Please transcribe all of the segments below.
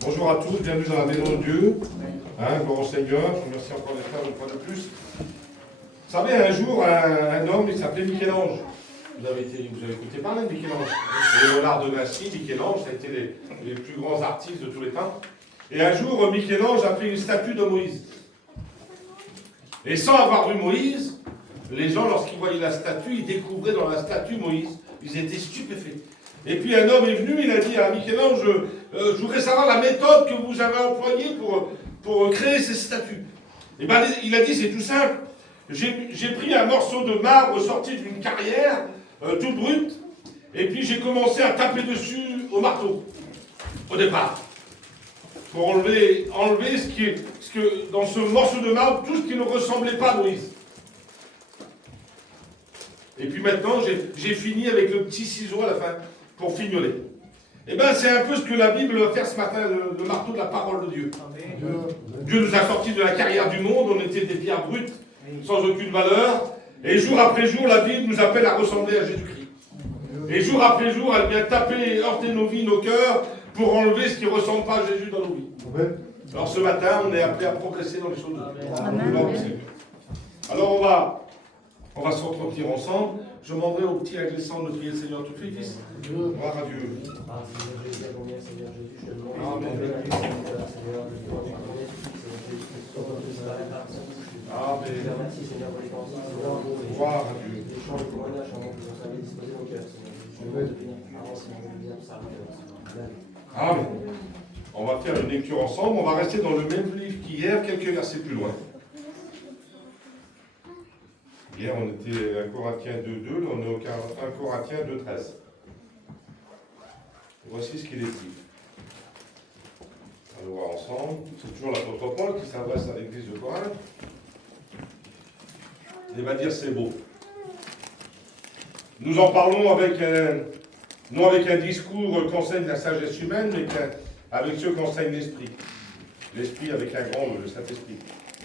Bonjour à tous, bienvenue dans la maison de Dieu. Gloire au Seigneur, je vous remercie encore d'être là une fois de plus. Vous savez, un jour, un homme, il s'appelait Michel-Ange. Vous avez écouté parler de Michel-Ange. Léonard de Vinci, Michel-Ange, ça a été les plus grands artistes de tous les temps. Et un jour, Michel-Ange a fait une statue de Moïse. Et sans avoir vu Moïse, les gens, lorsqu'ils voyaient la statue, ils découvraient dans la statue Moïse. Ils étaient stupéfaits. Et puis un homme est venu, il a dit à Michel-Ange, je voudrais savoir la méthode que vous avez employée pour créer ces statues. Et bien il a dit, c'est tout simple. J'ai pris un morceau de marbre sorti d'une carrière, toute brute, et puis j'ai commencé à taper dessus au marteau, au départ. Pour enlever ce que dans ce morceau de marbre, tout ce qui ne ressemblait pas à Moïse. Et puis maintenant, j'ai fini avec le petit ciseau à la fin, pour fignoler. Et bien, c'est un peu ce que la Bible va faire ce matin, le marteau de la parole de Dieu. Dieu nous a sortis de la carrière du monde, on était des pierres brutes, sans aucune valeur. Et jour après jour, la Bible nous appelle à ressembler à Jésus-Christ. Et jour après jour, elle vient taper, heurter nos vies, nos cœurs, pour enlever ce qui ne ressemble pas à Jésus dans nos vies. Alors ce matin, on est appelé à progresser dans les choses de Dieu. Alors on va se retenir ensemble. Je demanderai au petit Alexandre de prier le Seigneur tout de suite, fils. Gloire à Dieu. Amen. Gloire à Dieu. Amen. On va faire une lecture ensemble. On va rester dans le même livre qu'hier, quelques versets plus loin. Hier, on était à 1 Corinthiens 2.2, là on est au 1 Corinthiens 2.13. Voici ce qu'il est dit. On va le voir ensemble. C'est toujours l'apôtre Paul qui s'adresse à l'église de Corinthe. Il va dire c'est beau. Nous en parlons non avec un discours qu'enseigne la sagesse humaine, mais avec ceux qu'enseigne l'esprit. L'esprit avec un grand E, le Saint-Esprit.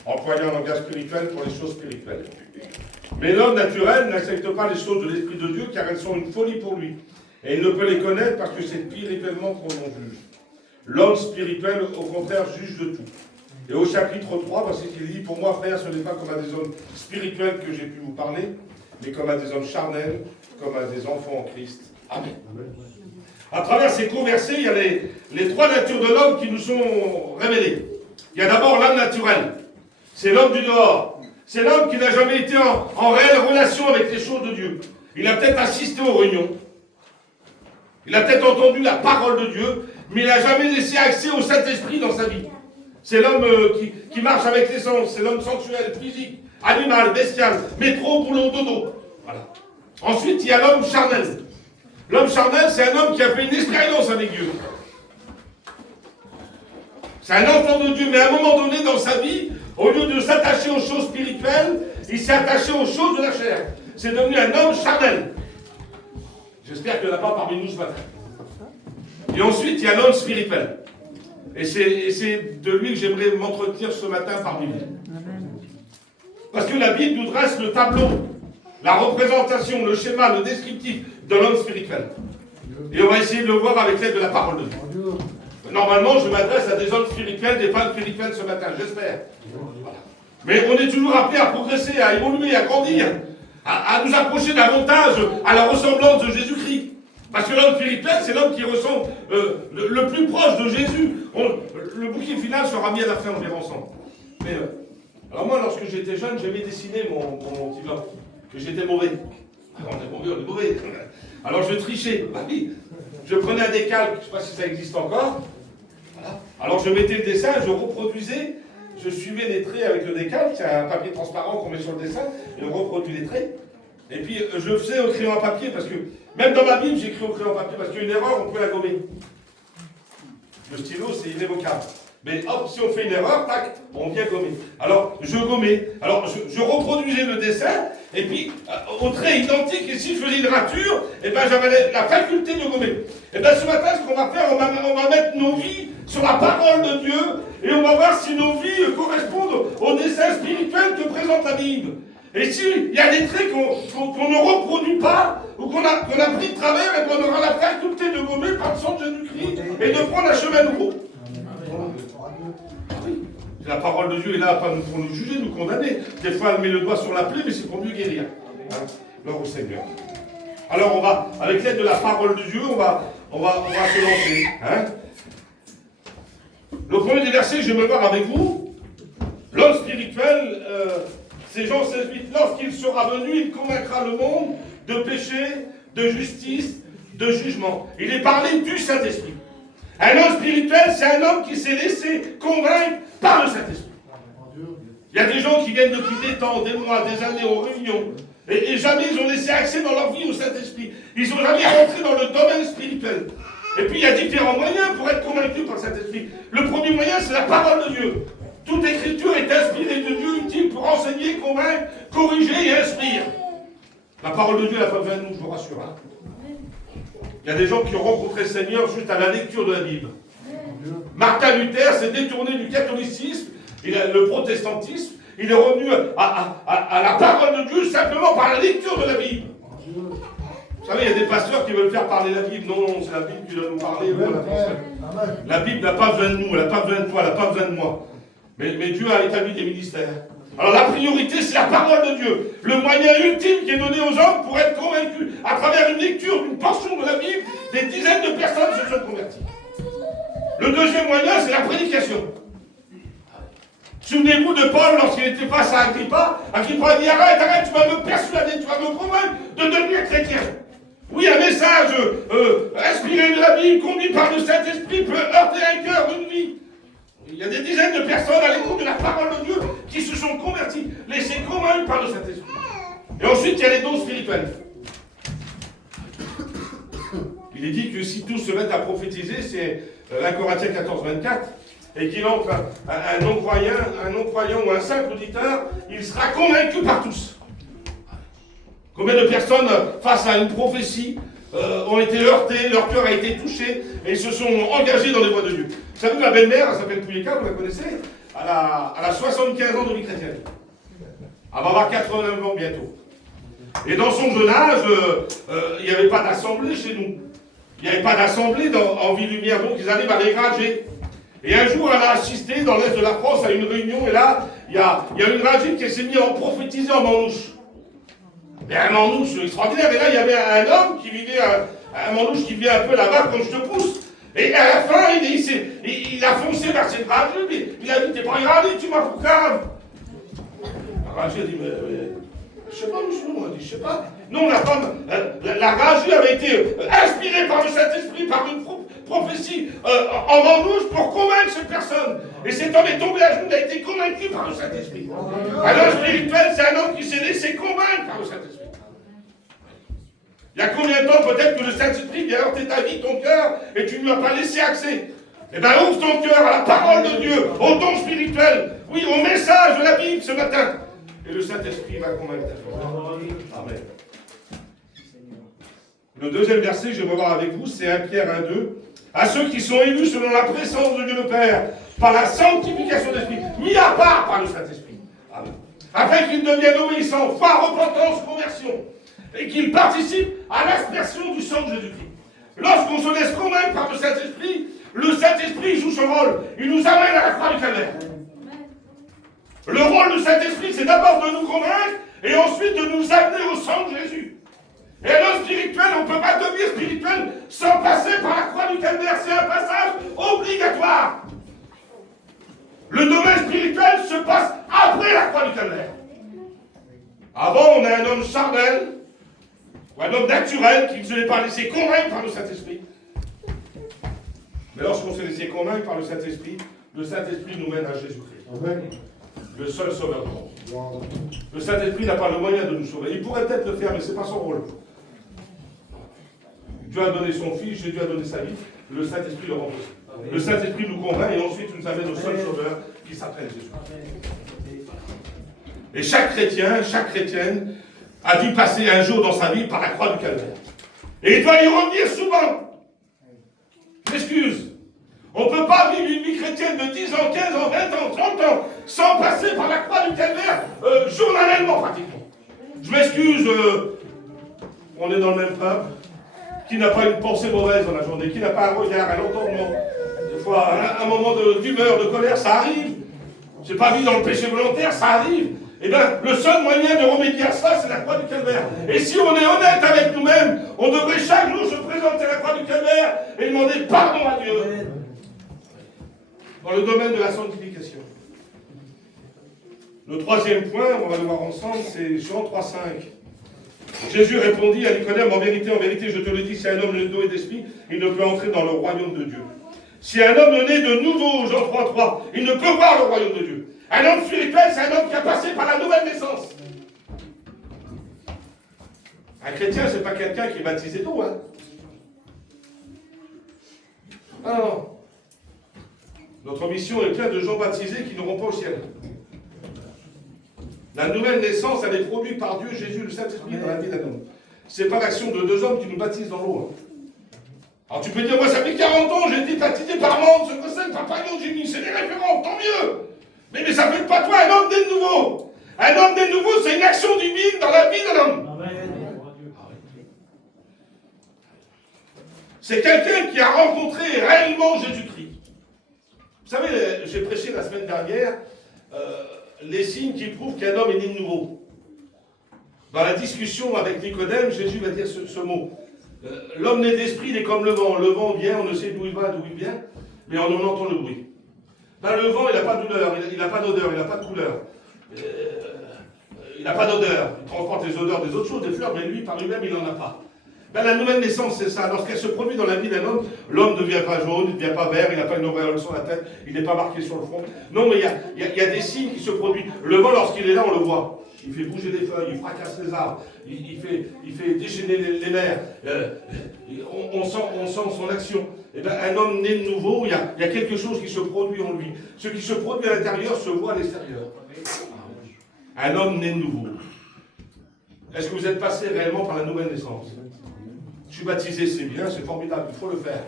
Employant un langage spirituel pour les choses spirituelles. Mais l'homme naturel n'accepte pas les choses de l'Esprit de Dieu car elles sont une folie pour lui. Et il ne peut les connaître parce que c'est spirituellement qu'on en juge. L'homme spirituel, au contraire, juge de tout. Et au chapitre 3, parce qu'il dit, pour moi, frère, ce n'est pas comme à des hommes spirituels que j'ai pu vous parler, mais comme à des hommes charnels, comme à des enfants en Christ. Amen. À travers ces courts versets, il y a les trois natures de l'homme qui nous sont révélées. Il y a d'abord l'homme naturel. C'est l'homme du dehors. C'est l'homme qui n'a jamais été en réelle relation avec les choses de Dieu. Il a peut-être assisté aux réunions. Il a peut-être entendu la parole de Dieu, mais il n'a jamais laissé accès au Saint-Esprit dans sa vie. C'est l'homme qui marche avec les sens. C'est l'homme sensuel, physique, animal, bestial, métro, boulot, dodo. Voilà. Ensuite, il y a l'homme charnel. L'homme charnel, c'est un homme qui a fait une expérience avec Dieu. C'est un enfant de Dieu, mais à un moment donné dans sa vie, au lieu de s'attacher aux choses spirituelles, il s'est attaché aux choses de la chair. C'est devenu un homme charnel. J'espère qu'il n'y en a pas parmi nous ce matin. Et ensuite, il y a l'homme spirituel. Et c'est de lui que j'aimerais m'entretenir ce matin parmi vous. Parce que la Bible nous dresse le tableau, la représentation, le schéma, le descriptif de l'homme spirituel. Et on va essayer de le voir avec l'aide de la parole de Dieu. Normalement, je m'adresse à des hommes spirituels, des femmes spirituelles ce matin, j'espère. Voilà. Mais on est toujours appelé à progresser, à évoluer, à grandir, à nous approcher davantage à la ressemblance de Jésus-Christ. Parce que l'homme spirituel, c'est l'homme qui ressemble le plus proche de Jésus. Le bouquet final sera mis à la fin, on verra ensemble. Mais, alors moi, lorsque j'étais jeune, j'aimais dessiner mon petit blanc, que j'étais mauvais. Alors, on est mauvais. Alors je trichais. Bah oui. Je prenais un décalque, je ne sais pas si ça existe encore. Voilà. Alors je mettais le dessin, je reproduisais, je suivais les traits avec le décalque, c'est un papier transparent qu'on met sur le dessin, et on reproduit les traits. Et puis je le faisais au crayon à papier, parce que, même dans ma Bible, j'écris au crayon à papier, parce qu'une erreur, on peut la gommer. Le stylo, c'est irrévocable. Mais hop, si on fait une erreur, tac, on vient gommer. Alors, je gommais. Alors, je reproduisais le dessin, et puis, au trait identique, et si je faisais une rature, et ben j'avais la faculté de gommer. Et bien, ce matin, ce qu'on va faire, on va mettre nos vies sur la parole de Dieu, et on va voir si nos vies correspondent au dessin spirituel que présente la Bible. Et s'il y a des traits qu'on ne reproduit pas, ou qu'on a pris de travers, et qu'on aura la faculté de gommer par le sang de Jésus-Christ, et de prendre un chemin nouveau. Oui. La parole de Dieu est là pas pour nous juger, nous condamner. Des fois, elle met le doigt sur la plaie, mais c'est pour mieux guérir. Hein. Gloire au Seigneur. Alors, on va, avec l'aide de la parole de Dieu, on va se lancer. Hein. Le premier des versets, je vais me voir avec vous. L'homme spirituel, c'est Jean 16,8. Lorsqu'il sera venu, il convaincra le monde de péché, de justice, de jugement. Il est parlé du Saint-Esprit. Un homme spirituel, c'est un homme qui s'est laissé convaincre par le Saint-Esprit. Il y a des gens qui viennent depuis des temps, des mois, des années aux réunions, et jamais ils ont laissé accès dans leur vie au Saint-Esprit. Ils n'ont jamais rentré dans le domaine spirituel. Et puis il y a différents moyens pour être convaincus par le Saint-Esprit. Le premier moyen, c'est la parole de Dieu. Toute écriture est inspirée de Dieu, utile pour enseigner, convaincre, corriger et instruire. La parole de Dieu n'a pas besoin de nous, je vous rassure. Hein. Il y a des gens qui ont rencontré le Seigneur juste à la lecture de la Bible. Martin Luther s'est détourné du catholicisme, le protestantisme, il est revenu à la parole de Dieu simplement par la lecture de la Bible. Vous savez, il y a des pasteurs qui veulent faire parler la Bible. Non, c'est la Bible qui doit nous parler. La Bible n'a pas besoin de nous, elle n'a pas besoin de toi, elle n'a pas besoin de moi. Mais Dieu a établi des ministères. Alors la priorité, c'est la parole de Dieu. Le moyen ultime qui est donné aux hommes pour être convaincus. À travers une lecture d'une portion de la Bible, des dizaines de personnes se sont converties. Le deuxième moyen, c'est la prédication. Souvenez-vous de Paul lorsqu'il était face à Agrippa. Agrippa a dit, arrête, tu vas me persuader, tu vas me convaincre de devenir chrétien. Oui, un message inspiré de la Bible, conduit par le Saint-Esprit, peut heurter un cœur, une vie. Il y a des dizaines de personnes à l'écoute de la parole de Dieu qui se sont converties, laissées convaincre par le Saint-Esprit. Et ensuite, il y a les dons spirituels. Il est dit que si tous se mettent à prophétiser, c'est 1 Corinthiens 14, 24, et qu'il entre un non-croyant ou un simple auditeur, il sera convaincu par tous. Combien de personnes, face à une prophétie, ont été heurtées, leur cœur a été touché, et se sont engagés dans les voies de Dieu. Vous savez, ma belle-mère, elle s'appelle Pouilleka, vous la connaissez, elle a 75 ans de vie chrétienne. Elle va avoir 89 ans bientôt. Et dans son jeune âge, il n'y avait pas d'assemblée chez nous. Il n'y avait pas d'assemblée en Ville Lumière, donc ils arrivent à les grager. Et un jour, elle a assisté dans l'Est de la France à une réunion, et là, il y a une ragine qui s'est mise à prophétiser en manouche. Mais un manouche extraordinaire, et là, il y avait un homme qui vivait, un manouche qui vivait un peu là-bas, comme je te pousse. Et à la fin, il a foncé vers cette ragine, il a dit, t'es pas irradié, tu m'as foutu grave. La ragine a dit, mais je sais pas, monsieur, on a dit, je sais pas. Non, la femme, la ragine avait été inspirée par le Saint-Esprit, par une prophétie en manouche pour convaincre cette personne. Et cet homme est tombé à genoux, il a été convaincu par le Saint-Esprit. Un homme spirituel, c'est un homme qui s'est laissé convaincre par le Saint-Esprit. Il y a combien de temps peut-être que le Saint-Esprit vient heurter ta vie, ton cœur, et tu ne lui as pas laissé accès? Eh bien, ouvre ton cœur à la parole de Dieu, au don spirituel, oui, au message de la Bible ce matin. Et le Saint-Esprit va convaincre ta vie. Amen. Le deuxième verset, je vais voir avec vous, c'est 1 Pierre 1,2. À ceux qui sont élus selon la présence de Dieu le Père, par la sanctification de l'Esprit, mis à part par le Saint-Esprit. Amen. Afin qu'ils deviennent obéissants, foi, repentance, conversion, et qu'ils participent à l'aspersion du sang de Jésus-Christ. Lorsqu'on se laisse convaincre par le Saint-Esprit joue son rôle. Il nous amène à la croix du calvaire. Le rôle du Saint-Esprit, c'est d'abord de nous convaincre, et ensuite de nous amener au sang de Jésus. Et l'homme spirituel, on ne peut pas devenir spirituel sans passer par la croix du calvaire. C'est un passage obligatoire. Le domaine spirituel se passe après la croix du calvaire. Avant, on a un homme charnel, ou un homme naturel qui ne se l'est pas laissé convaincre par le Saint-Esprit. Mais lorsqu'on s'est laissé convaincre par le Saint-Esprit nous mène à Jésus-Christ. Le seul sauveur du monde. Le Saint-Esprit n'a pas le moyen de nous sauver. Il pourrait peut-être le faire, mais ce n'est pas son rôle. Dieu a donné son Fils, Jésus a donné sa vie, le Saint-Esprit le rend possible. Le Saint-Esprit nous convainc et ensuite nous amène au seul sauveur qui s'appelle Jésus. Et chaque chrétien, chaque chrétienne a dû passer un jour dans sa vie par la croix du calvaire. Et il doit y revenir souvent. M'excuse. On ne peut pas vivre une vie chrétienne de 10 ans, 15 ans, 20 ans, 30 ans sans passer par la croix du calvaire journalièrement pratiquement. Je m'excuse, on est dans le même peuple. Qui n'a pas une pensée mauvaise dans la journée, qui n'a pas un regard, un entendement. fois un moment d'humeur, de colère, ça arrive. C'est pas mis dans le péché volontaire, ça arrive. Eh bien, le seul moyen de remédier à cela, c'est la croix du calvaire. Et si on est honnête avec nous-mêmes, on devrait chaque jour se présenter à la croix du calvaire et demander pardon à Dieu. Dans le domaine de la sanctification. Le troisième point, on va le voir ensemble, c'est Jean 3,5. Jésus répondit à Nicodème, en vérité, je te le dis, si un homme ne d'eau et d'esprit, il ne peut entrer dans le royaume de Dieu. Si un homme né de nouveau, Jean 3,3, il ne peut voir le royaume de Dieu. Un homme spirituel, c'est un homme qui a passé par la nouvelle naissance. Un chrétien, c'est pas quelqu'un qui est baptisé d'eau, hein. Ah non. Notre mission est pleine de gens baptisés qui n'auront pas au ciel. La nouvelle naissance, elle est produite par Dieu, Jésus, le Saint-Esprit dans la vie d'un homme. C'est pas l'action de deux hommes qui nous baptisent dans l'eau. Hein. Alors tu peux dire, moi ça fait 40 ans, j'ai été baptisé par monde, ce que c'est, papa, j'ai mis, c'est des références, tant mieux. Mais ça ne fait pas toi un homme né de nouveau. Un homme né de nouveau, c'est une action divine dans la vie de l'homme. C'est quelqu'un qui a rencontré réellement Jésus-Christ. Vous savez, j'ai prêché la semaine dernière les signes qui prouvent qu'un homme est né de nouveau. Dans la discussion avec Nicodème, Jésus va dire ce mot. L'homme né d'esprit, il est comme le vent. Le vent vient, on ne sait d'où il va, d'où il vient, mais on en entend le bruit. Ben, le vent, il n'a pas de douleur, il n'a pas d'odeur, il n'a pas de couleur. Il n'a pas d'odeur. Il transporte les odeurs des autres choses, des fleurs, mais lui, par lui-même, il n'en a pas. Ben, la nouvelle naissance, c'est ça. Lorsqu'elle se produit dans la vie d'un homme, l'homme ne devient pas jaune, il ne devient pas vert, il n'a pas une auréole sur la tête, il n'est pas marqué sur le front. Non, mais il y a des signes qui se produisent. Le vent, lorsqu'il est là, on le voit. Il fait bouger les feuilles, il fracasse les arbres, il fait déchaîner les mers. On sent son action. Eh bien, un homme né de nouveau, il y a quelque chose qui se produit en lui. Ce qui se produit à l'intérieur se voit à l'extérieur. Un homme né de nouveau. Est-ce que vous êtes passé réellement par la nouvelle naissance? Je suis baptisé, c'est bien, c'est formidable, il faut le faire.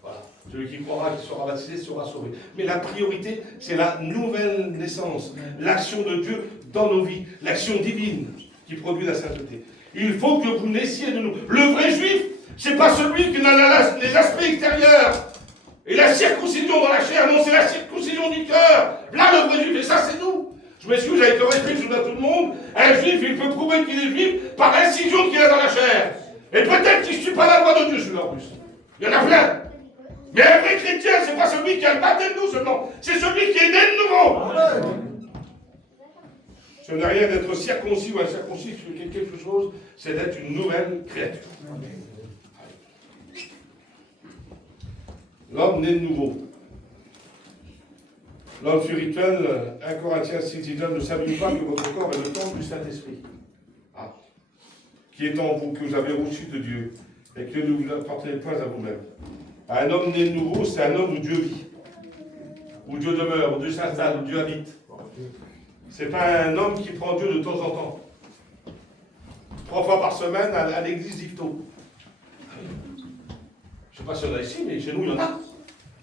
Voilà. Celui qui croira, qui sera baptisé, sera sauvé. Mais la priorité, c'est la nouvelle naissance, l'action de Dieu dans nos vies, l'action divine qui produit la sainteté. Il faut que vous naissiez de nous. Le vrai juif, c'est pas celui qui a les aspects extérieurs et la circoncision dans la chair, non, c'est la circoncision du cœur. Là, le vrai juif, et ça, c'est nous. Je m'excuse avec le respect que je donne à tout le monde. Un juif, il peut prouver qu'il est juif par l'incision qu'il a dans la chair. Et peut-être qu'il ne suit pas la loi de Dieu, celui-là, en plus. Il y en a plein. Mais un vrai chrétien, c'est pas celui qui a le baptême de nous seulement, c'est celui qui est né de nouveau. Ce n'est rien d'être circoncis ou incirconcis, quelque chose, c'est d'être une nouvelle créature. L'homme né de nouveau. L'homme spirituel, 1 Corinthiens 6, 19, ne savez-vous pas que votre corps est le temple du Saint-Esprit, qui est en vous, que vous avez reçu de Dieu, et que ne vous apportez point à vous-même. Un homme né de nouveau, c'est un homme où Dieu vit, où Dieu demeure, où Dieu s'installe, où Dieu habite. Ce n'est pas un homme qui prend Dieu de temps en temps. 3 fois par semaine à l'église d'Yvetot. Je ne sais pas si on a ici, mais chez nous, il y en a.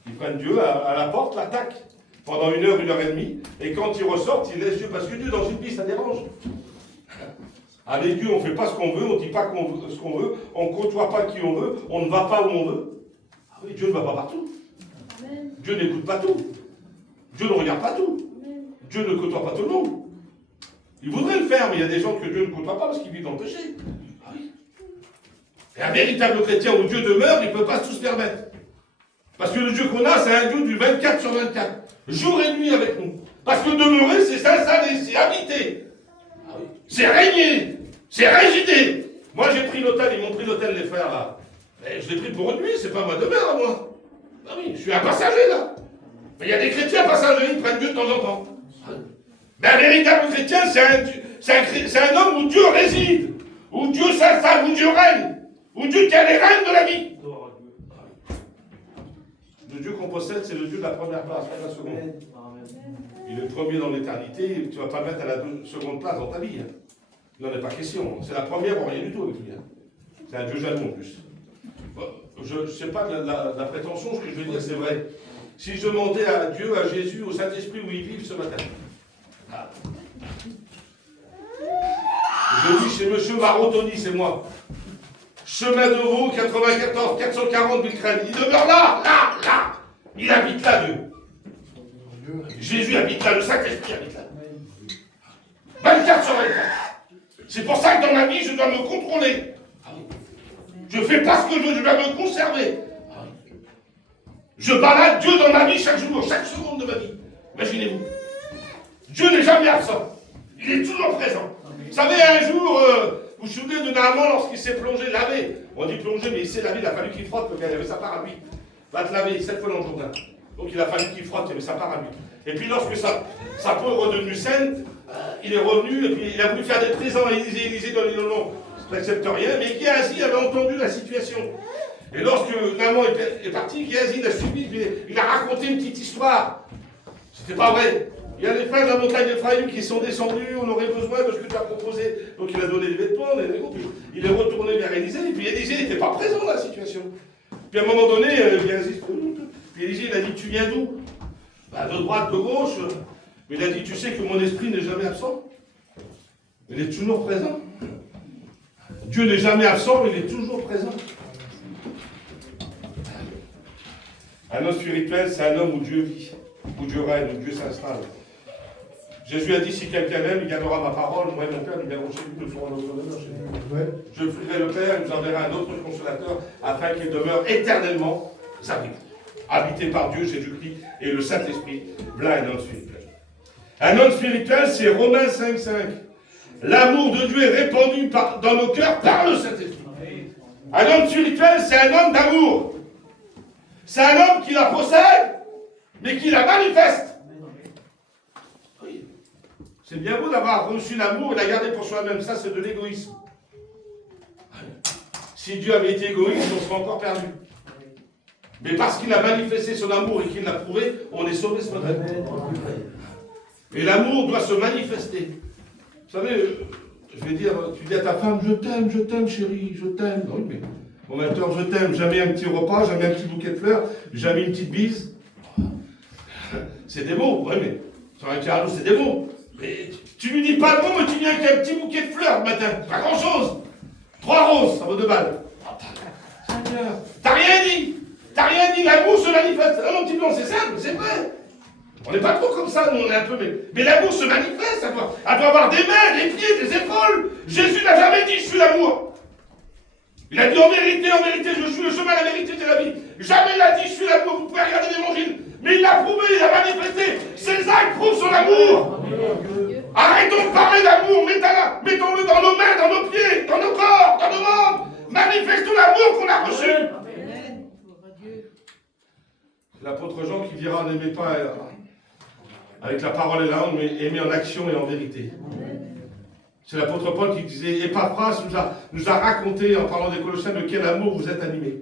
Ils prennent Dieu à la porte, l'attaquent pendant 1 heure, 1 heure et demie, et quand ils ressortent, ils laissent Dieu, parce que Dieu, dans une vie, ça dérange. Avec Dieu, on ne fait pas ce qu'on veut, on ne dit pas ce qu'on veut, on ne côtoie pas qui on veut, on ne va pas où on veut. Ah oui, Dieu ne va pas partout. Amen. Dieu n'écoute pas tout. Dieu ne regarde pas tout. Amen. Dieu ne côtoie pas tout le monde. Il voudrait le faire, mais il y a des gens que Dieu ne côtoie pas parce qu'ils vivent dans le péché. Ah oui. Et un véritable chrétien où Dieu demeure, il ne peut pas tout se permettre. Parce que le Dieu qu'on a, c'est un Dieu du 24 sur 24. Jour et nuit avec nous. Parce que demeurer, c'est s'installer, c'est habiter. Ah oui. C'est régner. C'est résider. Moi, j'ai pris l'hôtel, ils m'ont pris l'hôtel, les frères, là. Et je l'ai pris pour une nuit, c'est pas ma demeure à moi. Ah oui, je suis un passager, là. Mais il y a des chrétiens passagers, ils prennent Dieu de temps en temps. Mais un véritable chrétien, c'est un homme où Dieu réside, où Dieu s'installe, où Dieu règne, où Dieu tient les rênes de la vie. Le Dieu qu'on possède, c'est le Dieu de la première place, pas de la seconde. Il est le premier dans l'éternité, tu ne vas pas le mettre à la seconde place dans ta vie. Hein. Il n'en est pas question. C'est la première ou rien du tout avec lui. Hein. C'est un Dieu jaloux en plus. Je ne sais pas de la prétention, ce que je veux dire, c'est vrai. Si je demandais à Dieu, à Jésus, au Saint-Esprit où ils vivent ce matin. Ah. Je dis chez M. Marotoni, c'est moi. Chemin de Vaud, 94, 440 Villecrène. Il demeure là. Il Il habite là, Dieu. Jésus habite là, le Saint-Esprit habite là. 24 sur 24. C'est pour ça que dans ma vie, je dois me contrôler. Je fais pas ce que je dois me conserver. Je balade Dieu dans ma vie chaque jour, chaque seconde de ma vie. Imaginez-vous. Dieu n'est jamais absent. Il est toujours présent. Vous savez, un jour, vous vous souvenez de Naaman lorsqu'il s'est plongé, lavé. On dit plongé, mais il s'est lavé, il a fallu qu'il frotte, le gars, il avait sa part à lui. Va te laver 7 fois dans le Jourdain. Donc il a fallu qu'il frotte, il avait sa part à lui. Et puis lorsque sa peau est redevenue saine, il est revenu, et puis il a voulu faire des présents à Élisée. Élisée donne le nom, n'accepte rien, mais Géasi avait entendu la situation. Et lorsque Naaman est parti, Géasi l'a suivi, il a raconté une petite histoire. C'était pas vrai. Il y a les frères de la montagne d'Éphraïm qui sont descendus, on aurait besoin de ce que tu as proposé. Donc il a donné des vêtements, puis il est retourné vers Élisée, et puis Élisée n'était pas présent dans la situation. Puis à un moment donné, puis Élisée il a dit, tu viens d'où? De droite, de gauche. Mais il a dit, tu sais que mon esprit n'est jamais absent. Il est toujours présent. Dieu n'est jamais absent, il est toujours présent. Un homme spirituel, c'est un homme où Dieu vit, où Dieu règne, où Dieu s'installe. Jésus a dit, si quelqu'un m'aime, il gardera ma parole, moi et mon Père, nous viendrons chez lui, nous ferons notre demeure chez lui. Je prierai le Père, il nous enverra un autre consolateur, afin qu'il demeure éternellement habité par Dieu, Jésus-Christ et le Saint-Esprit. Voilà un homme spirituel. Un homme spirituel, c'est Romains 5,5. L'amour de Dieu est répandu dans nos cœurs par le Saint-Esprit. Un homme spirituel, c'est un homme d'amour. C'est un homme qui la possède, mais qui la manifeste. Oui. C'est bien beau d'avoir reçu l'amour et la garder pour soi-même. Ça, c'est de l'égoïsme. Si Dieu avait été égoïste, on serait encore perdu. Mais parce qu'il a manifesté son amour et qu'il l'a prouvé, on est sauvé ce matin. Et l'amour doit se manifester. Vous savez, je vais dire, tu dis à ta femme, je t'aime chérie, je t'aime. Oui, mais en même temps, je t'aime. Jamais un petit repas, jamais un petit bouquet de fleurs, jamais une petite bise. C'est des mots, oui, mais sur un cadeau, c'est des mots. Mais tu lui dis pas le mot, mais tu viens avec un petit bouquet de fleurs le matin. Pas grand-chose. 3 roses, ça vaut 2 balles. T'as rien dit. T'as rien dit, l'amour se manifeste. Ah mon petit blanc, c'est simple, c'est vrai. On n'est pas trop comme ça, nous on est un peu, mais l'amour se manifeste, elle doit avoir des mains, des pieds, des épaules. Jésus n'a jamais dit, je suis l'amour. Il a dit, en vérité, je suis le chemin, la vérité et la vie. Jamais il a dit, je suis l'amour, vous pouvez regarder l'évangile. Mais il l'a prouvé, il l'a manifesté. Ses actes prouvent son amour. Arrêtons de parler d'amour, mettons-le dans nos mains, dans nos pieds, dans nos corps, dans nos membres. Manifestons l'amour qu'on a reçu. L'apôtre Jean qui dira, n'aimez pas avec la parole et la langue, mais aimez en action et en vérité. C'est l'apôtre Paul qui disait, Epaphras nous a raconté, en parlant des Colossiens, de quel amour vous êtes animés.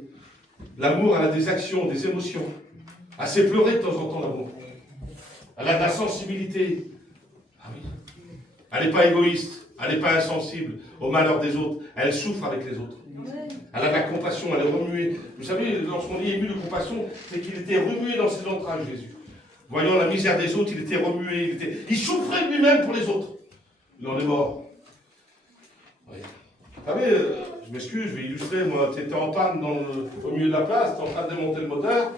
L'amour, elle a des actions, des émotions. Elle sait pleurer de temps en temps, l'amour. Elle a de la sensibilité. Ah oui. Elle n'est pas égoïste, elle n'est pas insensible au malheur des autres. Elle souffre avec les autres. Elle a de la compassion, elle est remuée. Vous savez, lorsqu'on dit ému de compassion, c'est qu'il était remué dans ses entrailles, Jésus. Voyant la misère des autres, il était remué. Il souffrait lui-même pour les autres. Il en est mort. Oui. Vous savez, je m'excuse, je vais illustrer, moi, tu étais en panne au milieu de la place, tu es en train de démonter le moteur.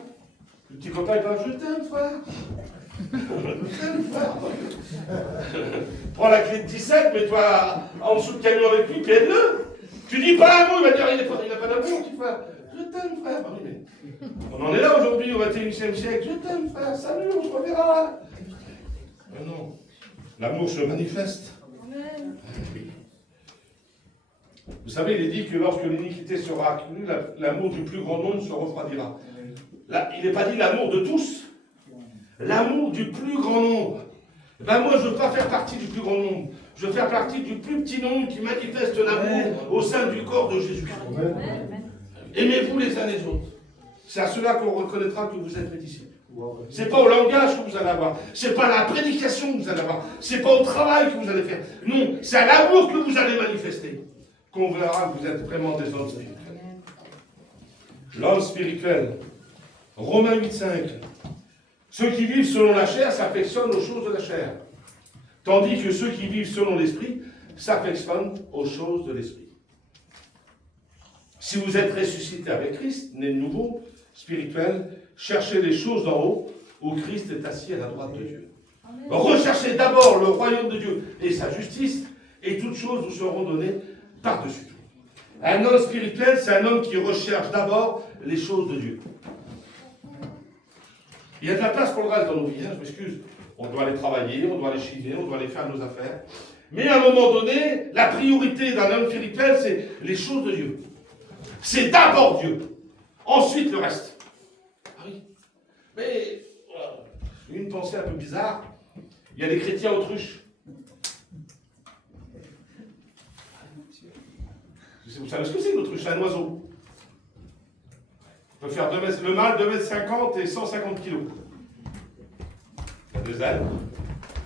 Le petit copain, il parle, je t'aime, frère. Je t'aime, frère. Prends la clé de 17, mets-toi en dessous de camion avec lui, puis aide-le. Tu dis pas un mot, il va dire, il n'a pas d'amour, petit frère. Je t'aime, frère. Ah, oui, mais on en est là aujourd'hui, au 21e siècle. Je t'aime, frère. Salut, on se reverra. Mais non. L'amour se manifeste. Amen. Vous savez, il est dit que lorsque l'iniquité sera accrue, l'amour du plus grand nombre se refroidira. Là, il n'est pas dit l'amour de tous. L'amour du plus grand nombre. Ben moi, je ne veux pas faire partie du plus grand nombre. Je veux faire partie du plus petit nombre qui manifeste l'amour au sein du corps de Jésus-Christ. Aimez-vous les uns les autres. C'est à cela qu'on reconnaîtra que vous êtes mes disciples. Ce n'est pas au langage que vous allez avoir. Ce n'est pas à la prédication que vous allez avoir. Ce n'est pas au travail que vous allez faire. Non, c'est à l'amour que vous allez manifester qu'on verra que vous êtes vraiment des hommes spirituels. L'homme spirituel. Romains 8,5. Ceux qui vivent selon la chair s'affectionnent aux choses de la chair. Tandis que ceux qui vivent selon l'esprit s'affectionnent aux choses de l'esprit. Si vous êtes ressuscité avec Christ, né de nouveau, spirituel, cherchez les choses d'en haut, où Christ est assis à la droite de Dieu. Recherchez d'abord le royaume de Dieu et sa justice, et toutes choses vous seront données par-dessus tout. Un homme spirituel, c'est un homme qui recherche d'abord les choses de Dieu. Il y a de la place pour le reste dans nos vies, hein, je m'excuse. On doit aller travailler, on doit aller chiner, on doit aller faire nos affaires. Mais à un moment donné, la priorité d'un homme spirituel, c'est les choses de Dieu. C'est d'abord Dieu. Ensuite le reste. Ah oui. Mais, une pensée un peu bizarre, il y a des chrétiens autruches. Vous savez ce que c'est une autruche? C'est un oiseau. Il peut faire 2 mètres, le mâle 2,50 m et 150 kg. Il a des ailes,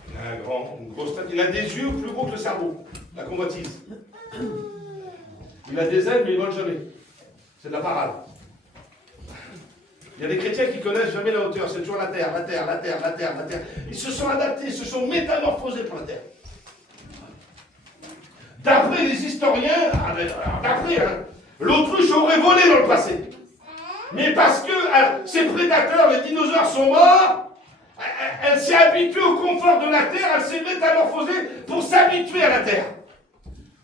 il a une grosse tête, il a des yeux plus gros que le cerveau, la convoitise. Il a des ailes mais il ne vole jamais. C'est de la parade. Il y a des chrétiens qui ne connaissent jamais la hauteur, c'est toujours la terre, la terre, la terre, la terre, la terre. Ils se sont adaptés, ils se sont métamorphosés pour la terre. D'après les historiens, l'autruche aurait volé dans le passé. Mais parce que ses prédateurs, les dinosaures, sont morts, elle s'est habituée au confort de la terre, elle s'est métamorphosée pour s'habituer à la terre.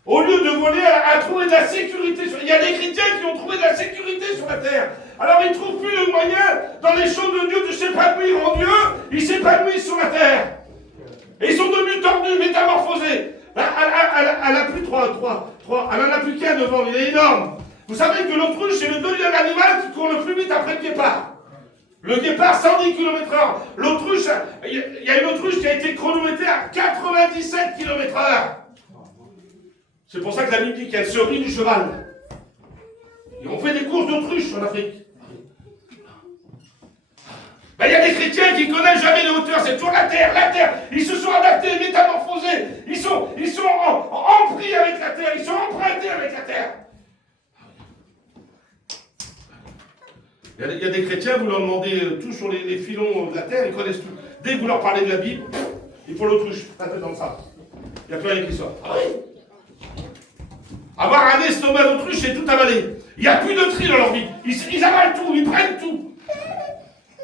Au lieu de voler, elle a trouvé de la sécurité. Il y a des chrétiens qui ont trouvé de la sécurité sur la terre. Alors ils ne trouvent plus le moyen, dans les choses de Dieu, de s'épanouir en Dieu, ils s'épanouissent sur la terre. Et ils sont devenus tordus, métamorphosés. Elle n'a plus elle n'en a plus qu'un devant, il est énorme. Vous savez que l'autruche, c'est le deuxième animal qui court le plus vite après le guépard. Le guépard, 110 km/h. L'autruche, il y a une autruche qui a été chronométrée à 97 km/h. C'est pour ça que la Bible dit qu'elle se rit du cheval. Et on fait des courses d'autruche en Afrique. Ben, il y a des chrétiens qui ne connaissent jamais les hauteurs, c'est toujours la terre, la terre. Ils se sont adaptés, métamorphosés. Ils sont empris avec la terre, ils sont empruntés avec la terre. Il y a des chrétiens, vous leur demandez tout sur les filons de la terre, ils connaissent tout. Dès que vous leur parlez de la Bible, il faut l'autruche, tapez dans le sable. Il n'y a plus rien qui sort. Ah oui. Avoir un estomac d'autruche, c'est tout avaler. Il n'y a plus de tri dans leur vie. Ils avalent tout, ils prennent tout.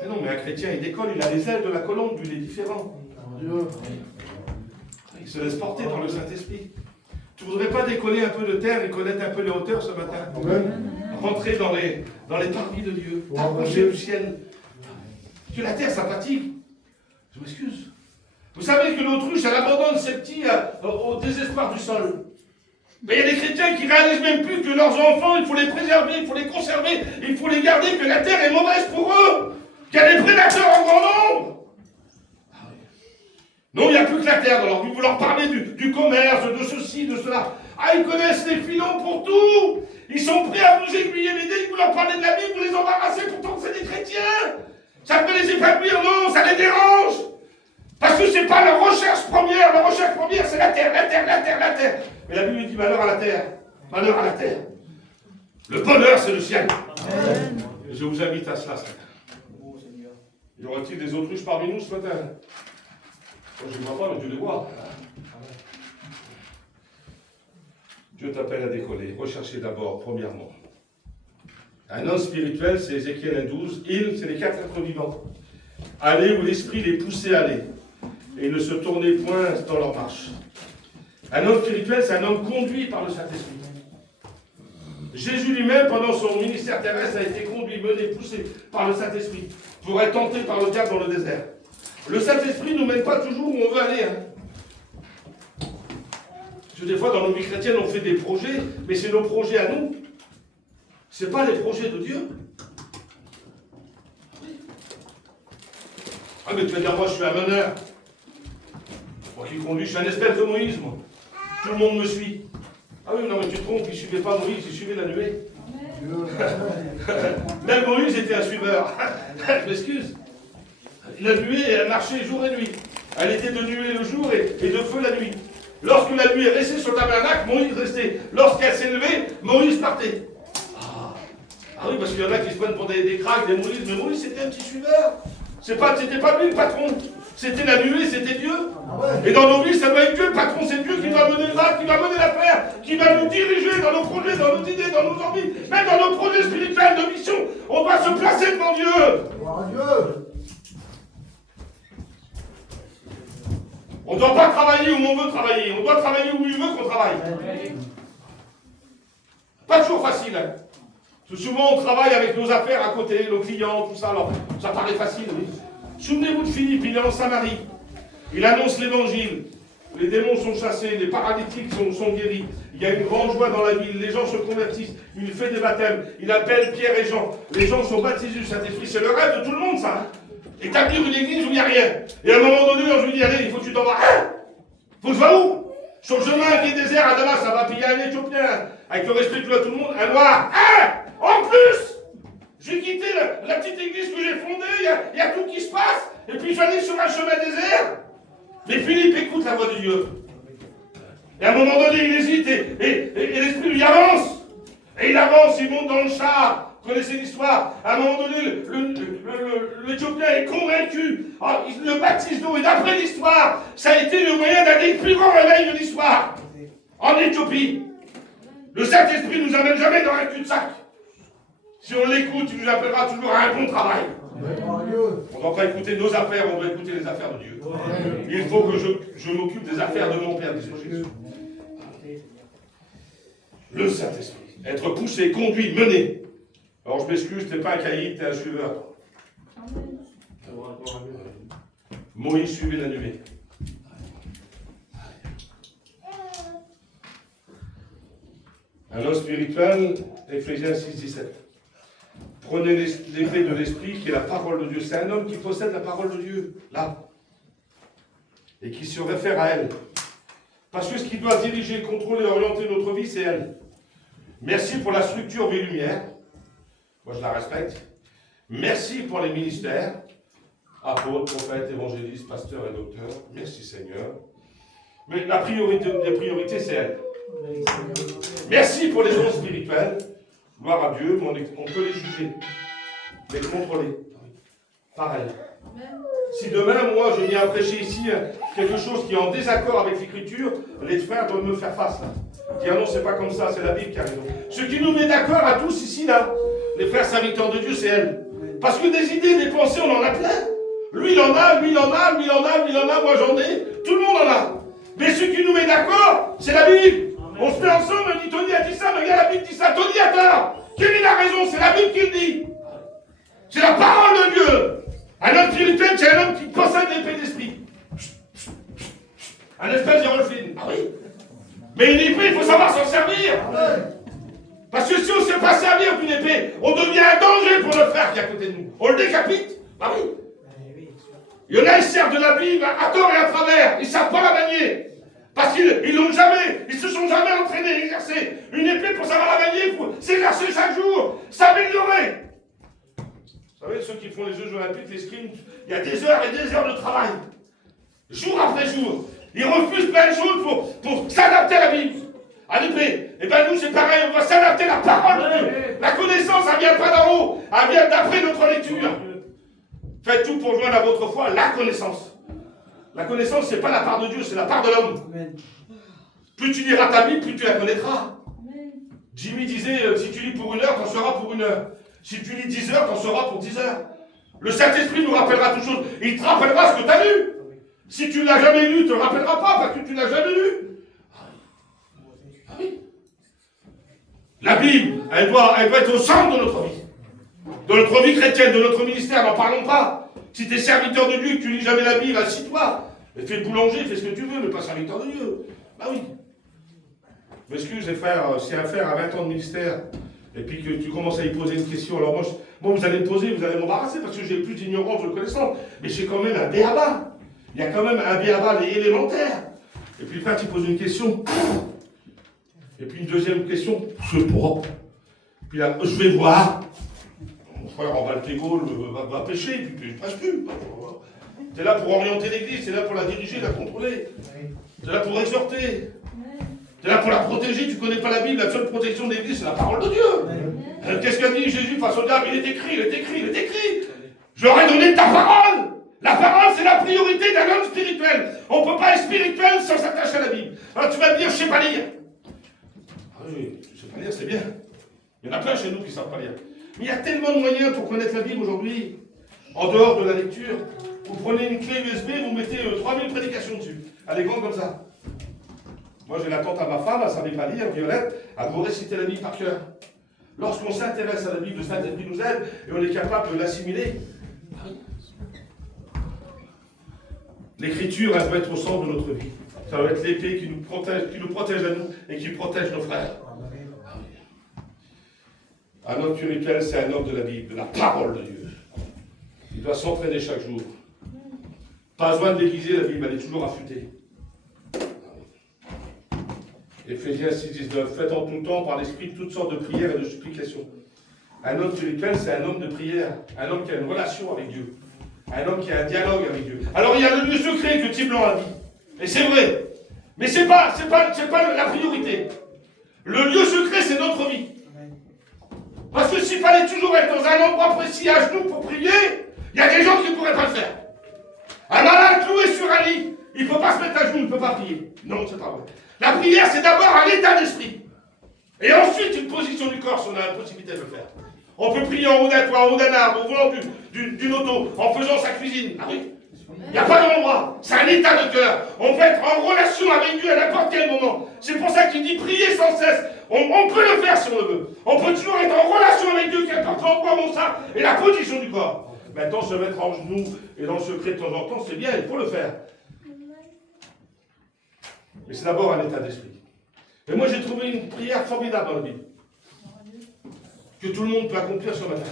Mais non, mais un chrétien, il décolle, il a les ailes de la colombe, il est différent. Il se laisse porter par le Saint-Esprit. Tu ne voudrais pas décoller un peu de terre et connaître un peu les hauteurs ce matin? Rentrer dans les parvis de Dieu, t'approcher du ciel. Que la terre, ça fatigue. Je m'excuse. Vous savez que l'autruche, elle abandonne ses petits au désespoir du sol. Mais il y a des chrétiens qui ne réalisent même plus que leurs enfants, il faut les préserver, il faut les conserver, il faut les garder, que la terre est mauvaise pour eux, qu'il y a des prédateurs en grand nombre. Non, il n'y a plus que la terre dans leur vie. Vous leur parlez du commerce, de ceci, de cela. Ah, ils connaissent les filons pour tout. Ils sont prêts à vous aiguiller, mais dès que vous leur parlez de la Bible, vous les embarrassez, pourtant c'est des chrétiens. Ça peut les épanouir, non, ça les dérange. Parce que ce n'est pas leur recherche première. La recherche première, c'est la terre, la terre, la terre, la terre. Mais la Bible dit malheur à la terre. Malheur à la terre. Le bonheur, c'est le ciel. Amen. Je vous invite à cela ce matin. Y aura-t-il des autruches parmi nous ce matin? Moi, je ne vois pas, mais Dieu les voit. Dieu t'appelle à décoller. Recherchez d'abord, premièrement. Un homme spirituel, c'est Ézéchiel 1,12. Il, c'est les 4 êtres vivants. Allez où l'esprit les poussait à aller. Et ne se tournez point dans leur marche. Un homme spirituel, c'est un homme conduit par le Saint-Esprit. Jésus lui-même, pendant son ministère terrestre, a été conduit, mené, poussé par le Saint-Esprit pour être tenté par le diable dans le désert. Le Saint-Esprit ne nous mène pas toujours où on veut aller. Parce que des fois, dans nos vies chrétiennes, on fait des projets, mais c'est nos projets à nous. Ce n'est pas les projets de Dieu. Ah, mais tu vas dire, moi, je suis un meneur. Moi qui conduis, je suis un espèce de Moïse, moi. Tout le monde me suit. Ah oui, non, mais tu te trompes, il ne suivait pas Moïse, il suivait la nuée. Même Moïse était un suiveur. Je m'excuse. La nuée, elle marchait jour et nuit. Elle était de nuée le jour et de feu la nuit. Lorsque la nuit est restée sur le tabernacle, Moïse restait. Lorsqu'elle s'est levée, Moïse partait. Ah oui, parce qu'il y en a qui se prennent pour des craques, des Moïse. Mais Moïse, c'était un petit suiveur. C'était pas lui le patron. C'était la nuée, c'était Dieu. Et dans nos vies, ça doit être Dieu le patron. C'est Dieu qui doit mener le va, qui doit mener l'affaire, qui va nous diriger dans nos projets, dans nos idées, dans nos envies, même dans nos projets spirituels de mission. On doit se placer devant Dieu. On ne doit pas travailler où on veut travailler. On doit travailler où il veut qu'on travaille. Pas toujours facile. Hein. Souvent, on travaille avec nos affaires à côté, nos clients, tout ça. Alors, ça paraît facile, oui. Souvenez-vous de Philippe, il est en Samarie. Il annonce l'évangile. Les démons sont chassés, les paralytiques sont guéris. Il y a une grande joie dans la ville. Les gens se convertissent. Il fait des baptêmes. Il appelle Pierre et Jean. Les gens sont baptisés du Saint-Esprit. C'est le rêve de tout le monde, ça. Hein. Établir une église où il n'y a rien. Et à un moment donné, on lui dit, allez, il faut que tu t'en vas. Faut que je vais où? Sur le chemin qui est désert à Damas, ça va. Puis il y a un Éthiopien, avec le respect que tu as tout le monde, un noir. En plus, j'ai quitté la petite église que j'ai fondée, il y a tout qui se passe. Et puis j'allais sur un chemin désert. Mais Philippe écoute la voix de Dieu. Et à un moment donné, il hésite et l'esprit lui avance. Et il avance, il monte dans le char. Vous connaissez l'histoire. À un moment donné, l'Éthiopien est convaincu. Le baptême d'eau, et d'après l'histoire, ça a été le moyen d'un des plus grands réveils de l'histoire. En Éthiopie. Le Saint-Esprit ne nous amène jamais dans un cul-de-sac. Si on l'écoute, il nous appellera toujours à un bon travail. On ne doit pas écouter nos affaires, on doit écouter les affaires de Dieu. Il faut que je m'occupe des affaires de mon Père, disait Jésus. Le Saint-Esprit. Être poussé, conduit, mené. Alors je m'excuse, t'es pas un caïd, t'es un suiveur. Moïse suivait la nuée. Un homme spirituel, Éphésiens 6, 17. Prenez l'épée de l'esprit qui est la parole de Dieu. C'est un homme qui possède la parole de Dieu, là. Et qui se réfère à elle. Parce que ce qui doit diriger, contrôler, orienter notre vie, c'est elle. Merci pour la structure Vie Lumière. Moi, je la respecte. Merci pour les ministères. Apôtres, prophètes, évangélistes, pasteurs et docteurs. Merci Seigneur. Mais la priorité, c'est elle. Merci pour les dons spirituels. Gloire à Dieu, mais on peut les juger, les contrôler. Pareil. Si demain, moi, je viens prêcher ici quelque chose qui est en désaccord avec l'Écriture, les frères doivent me faire face. Là. Dire non, c'est pas comme ça, c'est la Bible qui a raison. Ce qui nous met d'accord à tous ici, là, les frères serviteurs de Dieu, c'est elle. Parce que des idées, des pensées, on en a plein. Lui, il en a, lui, il en a, lui, il en a, lui, il en a, moi, j'en ai. Tout le monde en a. Mais ce qui nous met d'accord, c'est la Bible. On se met ensemble, on dit Tony a dit ça, mais regarde, la Bible dit ça. Tony a tort. Quelle est la raison? C'est la Bible qui le dit. C'est la parole de Dieu. Un homme spirituel, c'est un homme qui possède l'épée d'esprit. Un espèce de Rolfine. Ah oui. Mais une épée, il faut savoir s'en servir. Parce que si on ne sait pas servir d'une épée, on devient un danger pour le frère qui est à côté de nous. On le décapite. Ah oui. Il y en a, ils servent de la Bible à tort et à travers. Ils ne savent pas la manier. Parce qu'ils ne se sont jamais entraînés, exercés. Une épée, pour savoir la manier, il faut s'exercer chaque jour, s'améliorer. Vous savez, ceux qui font les Jeux Olympiques, les sprints, il y a des heures et des heures de travail. Jour après jour. Ils refusent plein de choses pour s'adapter à la Bible, à l'épée. Et bien nous, c'est pareil, on doit s'adapter à la parole de Dieu. La connaissance, elle vient pas d'en haut, elle vient d'après notre lecture. Faites tout pour joindre à votre foi la connaissance. La connaissance, ce n'est pas la part de Dieu, c'est la part de l'homme. Plus tu liras ta Bible, plus tu la connaîtras. Jimmy disait, si tu lis pour 1 heure, t'en seras pour 1 heure. Si tu lis 10 heures, t'en seras pour 10 heures. Le Saint-Esprit nous rappellera toujours. Il te rappellera ce que tu as lu. Si tu ne l'as jamais lu, il ne te rappellera pas parce que tu ne l'as jamais lu. Ah oui. La Bible, elle doit être au centre de notre vie. De notre vie chrétienne, de notre ministère, n'en parlons pas. Si tu es serviteur de Dieu et que tu lis jamais la Bible, assis-toi. Fais le boulanger, fais ce que tu veux, mais pas serviteur de Dieu. Bah oui. M'excuse les frères, si un frère a 20 ans de ministère, et puis que tu commences à y poser une question, alors moi vous allez me poser, vous allez m'embarrasser, parce que j'ai plus d'ignorance de connaissance, mais j'ai quand même un béaba. Il y a quand même un béaba élémentaire. Et puis le frère qui pose une question, et puis une deuxième question, c'est propre. Puis là, je vais voir. Mon frère en Val-Tégo va pêcher, puis je ne prêche plus. Tu es là pour orienter l'église, tu es là pour la diriger, la contrôler. Tu es là pour exhorter. Tu es là pour la protéger, tu ne connais pas la Bible, la seule protection de l'église, c'est la parole de Dieu. Qu'est-ce qu'a dit Jésus face au diable? Il est écrit. Je leur ai donné ta parole. La parole, c'est la priorité d'un homme spirituel. On ne peut pas être spirituel sans s'attacher à la Bible. Alors tu vas me dire, je ne sais pas lire. Ah oui, je ne sais pas lire, c'est bien. Il y en a plein chez nous qui ne savent pas lire. Mais il y a tellement de moyens pour connaître la Bible aujourd'hui. En dehors de la lecture, vous prenez une clé USB, vous mettez 3000 prédications dessus. Elle est grande comme ça. Moi, j'ai la tante à ma femme, elle ne savait pas lire, Violette, elle vous réciter la Bible par cœur. Lorsqu'on s'intéresse à la Bible, le Saint-Esprit nous aide et on est capable de l'assimiler. L'Écriture, elle doit être au centre de notre vie. Ça doit être l'épée qui nous protège à nous et qui protège nos frères. Un homme spirituel, c'est un homme de la Bible, de la parole de Dieu. Il doit s'entraîner chaque jour. Pas besoin de déguiser la Bible, elle est toujours affûtée. Éphésiens 6,19. Faites en tout temps par l'Esprit toutes sortes de prières et de supplications. Un homme spirituel, c'est un homme de prière, un homme qui a une relation avec Dieu, un homme qui a un dialogue avec Dieu. Alors il y a le lieu secret que Tim Blanc a dit, et c'est vrai, mais c'est pas la priorité. Le lieu secret, c'est notre vie. Parce que s'il fallait toujours être dans un endroit précis à genoux pour prier, il y a des gens qui ne pourraient pas le faire. Un malade cloué sur un lit, il ne peut pas se mettre à genoux, il ne peut pas prier. Non, c'est pas vrai. La prière, c'est d'abord un état d'esprit. Et ensuite, une position du corps, si on a la possibilité de le faire. On peut prier en haut d'un toit, en haut d'un arbre, au volant d'une auto, en faisant sa cuisine. Ah oui. Il n'y a pas d'endroit. C'est un état de cœur. On peut être en relation avec Dieu à n'importe quel moment. C'est pour ça qu'il dit prier sans cesse. On peut le faire si on le veut. On peut toujours être en relation avec Dieu, qu'importe l'endroit où on sera, et la position du corps. Maintenant, se mettre en genoux et dans le secret de temps en temps, c'est bien, il faut le faire. Mais c'est d'abord un état d'esprit. Et moi, j'ai trouvé une prière formidable dans la Bible. Que tout le monde peut accomplir ce matin.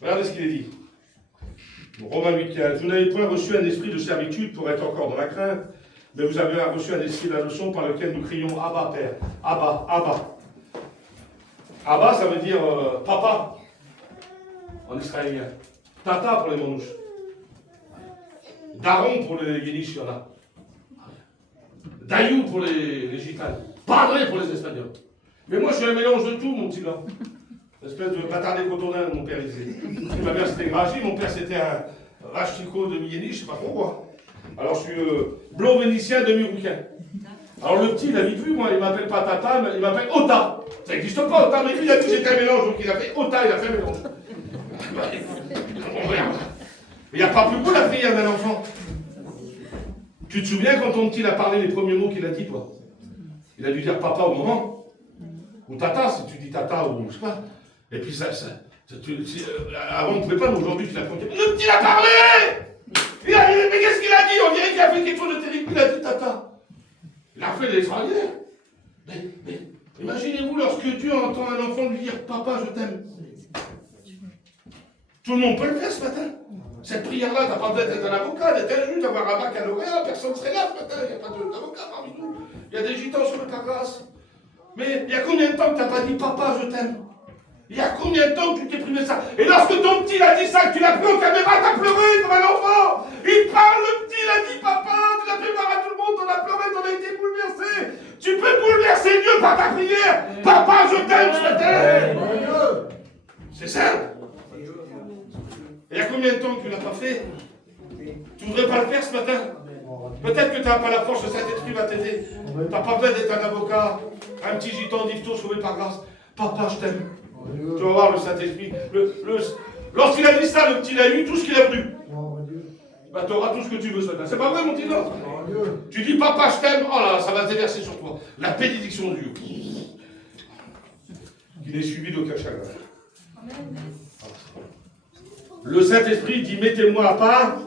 Regardez ce qu'il est dit. Romains 8,15. Vous n'avez point reçu un esprit de servitude pour être encore dans la crainte, mais vous avez reçu un esprit d'adoption par lequel nous crions Abba, Père. Abba, Abba. Abba, ça veut dire papa en israélien. Tata pour les manouches. Daron pour les yéniches, il y en a. Dayou pour les gitanes. Padre pour les espagnols. Mais moi, je suis un mélange de tout, mon petit gars. Espèce de bâtard cotonnin, mon père disait. Ma mère, c'était Gragie, mon père, c'était un Rachico de Yéniche, je sais pas pourquoi. Alors, je suis blond vénitien demi-rouquin. Alors, le petit, il a vite vu, moi, il m'appelle pas Tata, mais il m'appelle Ota. Ça n'existe pas, Ota, mais lui, il a vu que j'étais un mélange, donc il a fait Ota, il a fait un mélange. Il n'y a pas plus beau la prière d'un enfant. Tu te souviens quand ton petit a parlé les premiers mots qu'il a dit, toi? Il a dû dire papa au moment. Ou tata, si tu dis tata, ou je sais pas. Et puis avant on ne pouvait pas, mais aujourd'hui tu l'as compté. Le petit a parlé! Mais qu'est-ce qu'il a dit? On dirait qu'il a fait quelque chose de terrible. Il a dit tata. Il a fait l'extraordinaire. Mais imaginez-vous lorsque Dieu entend un enfant lui dire papa, je t'aime. Tout le monde peut le faire ce matin. Cette prière-là, tu n'as pas besoin d'être un avocat, d'être un juge, d'avoir un baccalauréat, personne ne serait là ce matin, il n'y a pas d'avocat parmi nous. Il y a des gitans sur le Pargrasse. Mais il y a combien de temps que tu n'as pas dit papa, je t'aime? Il y a combien de temps que tu t'es privé ça? Et lorsque ton petit a dit ça, que tu l'as pris en caméra, tu as pleuré comme un enfant. Il parle, le petit, il a dit papa, tu l'as fait voir à tout le monde, tu as pleuré, tu as été bouleversé. Tu peux bouleverser Dieu par ta prière. Papa, je t'aime ce matin. C'est simple. Et il y a combien de temps que tu ne l'as pas fait? Tu ne voudrais pas le faire ce matin? Peut-être que tu n'as pas la force, le Saint-Esprit va t'aider. Tu n'as pas besoin d'être un avocat, un petit gitan d'Ifto sauvé par grâce. Papa, je t'aime. Tu vas voir le Saint-Esprit. Lorsqu'il a dit ça, le petit l'a eu tout ce qu'il a voulu. Bah, tu auras tout ce que tu veux ce matin. C'est pas vrai, mon petit non? Tu dis papa, je t'aime. Oh là, ça va se déverser sur toi. La bénédiction de Dieu. Il est suivi d'aucun chagrin. Le Saint-Esprit dit, mettez-moi à part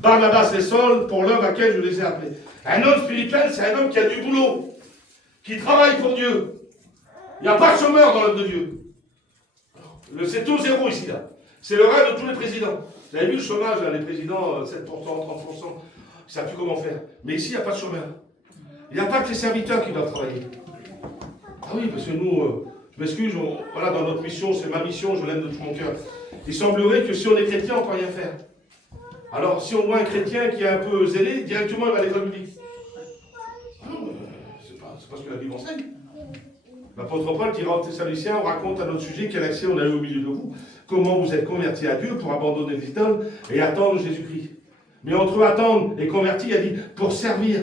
Barnabas et Saul pour l'homme à laquelle je les ai appelés. Un homme spirituel, c'est un homme qui a du boulot, qui travaille pour Dieu. Il n'y a pas de chômeur dans l'homme de Dieu. C'est tout zéro ici, là. C'est le rêve de tous les présidents. Vous avez vu le chômage, là, les présidents, 7%, 30%, ils ne savent plus comment faire. Mais ici, il n'y a pas de chômeur. Il n'y a pas que les serviteurs qui doivent travailler. Ah oui, parce que nous, je m'excuse, voilà, dans notre mission, c'est ma mission, je l'aime de tout mon cœur. Il semblerait que si on est chrétien, on ne peut rien faire. Alors, si on voit un chrétien qui est un peu zélé, directement il va à l'école biblique. Ah non, c'est pas ce que la Bible enseigne. L'apôtre Paul dira aux Thessaloniciens, on raconte à notre sujet quel accès on a eu au milieu de vous, comment vous êtes convertis à Dieu pour abandonner les idoles et attendre Jésus-Christ. Mais entre attendre et convertir, il a dit pour servir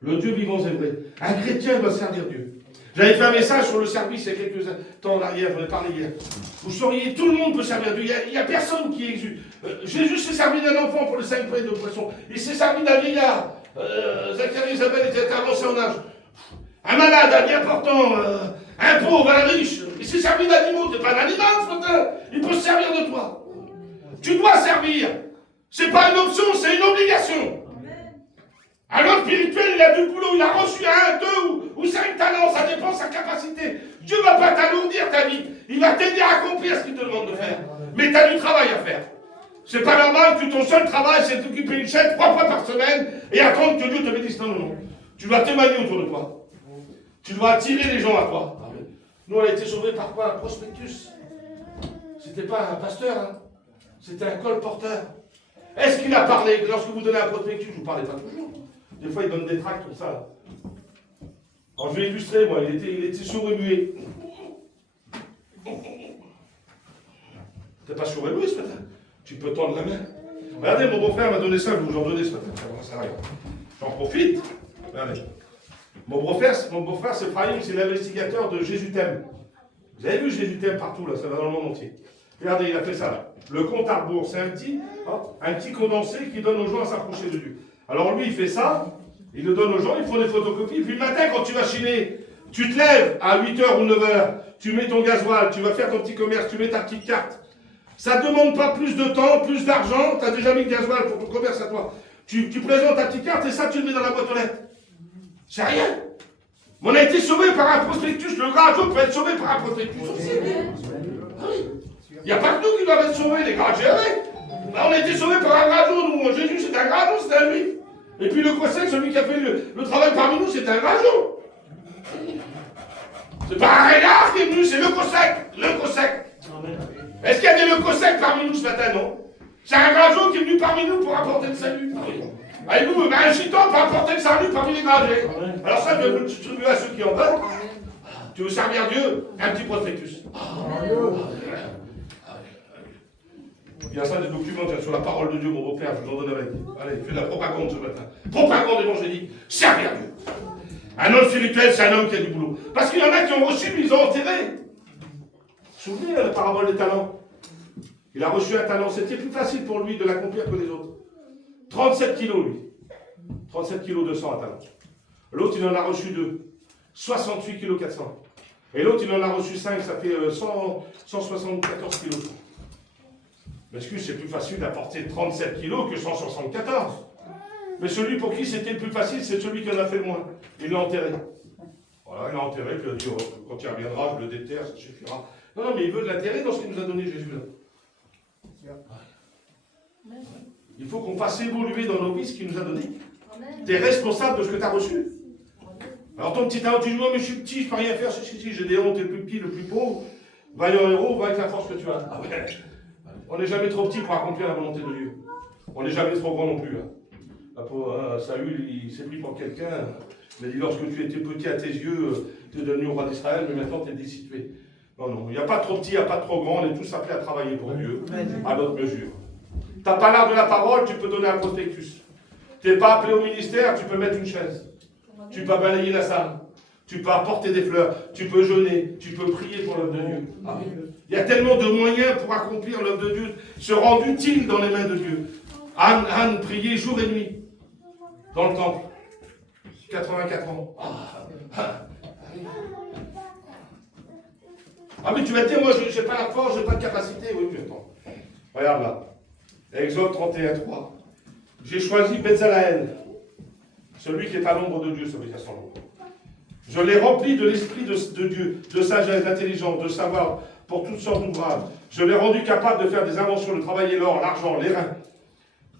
le Dieu vivant et vrai. Un chrétien doit servir Dieu. J'avais fait un message sur le service il y a quelques temps en arrière, j'en ai parlé hier. Vous sauriez, tout le monde peut servir Dieu. Il n'y a personne qui exulte. Jésus s'est servi d'un enfant pour les 5 pains de poisson. Il s'est servi d'un vieillard. Zacharie et Isabelle étaient avancés en âge. Un malade, un bien portant, un pauvre, un riche. Il s'est servi d'animaux. Tu n'es pas un animal ce matin. Il peut se servir de toi. Tu dois servir. Ce n'est pas une option, c'est une obligation. Un homme spirituel, il a du boulot, il a reçu 1, 2 ou 5 talents, ça dépend de sa capacité. Dieu ne va pas t'alourdir ta vie. Il va t'aider à accomplir ce qu'il te demande de faire. Mais tu as du travail à faire. C'est pas normal que ton seul travail, c'est d'occuper une chaîne 3 fois par semaine et attendre que Dieu te bénisse. Non, non, non. Tu dois témoigner autour de toi. Tu dois attirer les gens à toi. Nous, on a été sauvés par quoi? Un prospectus. C'était pas un pasteur, hein. C'était un colporteur. Est-ce qu'il a parlé? Lorsque vous donnez un prospectus, vous ne parlez pas toujours. Des fois, il donne des tracts comme ça. Alors, je vais illustrer, moi. Il était sourd et muet. T'es pas sourd et muet ce matin? Tu peux tendre la main. Regardez, mon beau-frère m'a donné ça, je vais vous en donner ce matin. Ça va. J'en profite. Regardez. Mon beau-frère, c'est Ephraim, c'est l'investigateur de Jésus t'aime. Vous avez vu Jésus t'aime partout, là, ça va dans le monde entier. Regardez, il a fait ça, là. Le compte à rebours, c'est un petit condensé qui donne aux gens à s'approcher de Dieu. Alors lui, il fait ça, il le donne aux gens, ils font des photocopies, puis le matin, quand tu vas chiner, tu te lèves à 8h ou 9h, tu mets ton gasoil, tu vas faire ton petit commerce, tu mets ta petite carte. Ça ne demande pas plus de temps, plus d'argent, tu as déjà mis le gasoil pour ton commerce à toi. Tu présentes ta petite carte et ça, tu le mets dans la boîte aux lettres. C'est rien. Mais on a été sauvé par un prospectus, le graduat peut être sauvé par un prospectus aussi. Il n'y a pas que nous qui doivent être sauvés, les graduats. On a été sauvés par un graduat, nous. Jésus, c'est un graduat, c'est un lui. Et puis le Cossec, celui qui a fait le travail parmi nous, c'est un graduat. C'est pas un Rénard qui est venu, c'est le Cossec. Le Cossec. Est-ce qu'il y a des leucosecs parmi nous ce matin? Non. C'est un graduat qui est venu parmi nous pour apporter le salut. Et nous, un gitan pour apporter le salut parmi les gradués. Alors ça, je vais vous le distribuer à ceux qui en veulent. Tu veux servir Dieu? Un petit prospectus. Il y a ça, des documents sur la parole de Dieu, mon beau-père, je vous en donne avec. Allez, fais de la propagande ce matin. Propagande évangélique, servir Dieu. Un homme spirituel, c'est un homme qui a du boulot. Parce qu'il y en a qui ont reçu, mais ils ont enterré. Vous vous souvenez la parabole des talents? Il a reçu un talent, c'était plus facile pour lui de l'accomplir que les autres. 37 kilos, lui. 37 kilos 200 à talent. L'autre, il en a reçu 2. 68 kilos 400. Et l'autre, il en a reçu 5, ça fait 174 kilos. M'excuse, c'est plus facile d'apporter 37 kilos que 174. Mais celui pour qui c'était le plus facile, c'est celui qui en a fait le moins. Il l'a enterré. Voilà, il l'a enterré, puis il a dit, oh, quand il reviendra, je le déterre, ça suffira. Non, non, mais il veut de l'intérêt dans ce qu'il nous a donné Jésus là. Il faut qu'on fasse évoluer dans nos vies ce qu'il nous a donné. Tu es responsable de ce que tu as reçu. Alors ton petit talent, tu dis, moi mais je suis petit, je ne peux rien faire, si, j'ai des hontes, t'es le plus petit, le plus pauvre, vaillant héros, va avec la force que tu as. Ah ouais. On n'est jamais trop petit pour accomplir la volonté de Dieu. On n'est jamais trop grand non plus. Saül, il s'est pris pour quelqu'un. Il a dit, lorsque tu étais petit à tes yeux, tu es devenu roi d'Israël, mais maintenant tu es destitué. Non, non, il n'y a pas trop petit, il n'y a pas trop grand, on est tous appelés à travailler pour Dieu, à notre mesure. Tu n'as pas l'art de la parole, tu peux donner un prospectus. Tu n'es pas appelé au ministère, tu peux mettre une chaise. Tu peux balayer la salle. Tu peux apporter des fleurs. Tu peux jeûner. Tu peux prier pour l'œuvre de Dieu. Il y a tellement de moyens pour accomplir l'œuvre de Dieu, se rendre utile dans les mains de Dieu. Anne priait jour et nuit dans le temple. 84 ans. Ah mais tu vas te dire, moi je n'ai pas la force, je n'ai pas de capacité. Oui, mais attends. Regarde là. Exode 31:3. J'ai choisi Bezaleel, celui qui est à l'ombre de Dieu, ça veut dire son nom. Je l'ai rempli de l'esprit de Dieu, de sagesse, d'intelligence, de savoir pour toutes sortes d'ouvrages. Je l'ai rendu capable de faire des inventions, de travailler l'or, l'argent, les reins,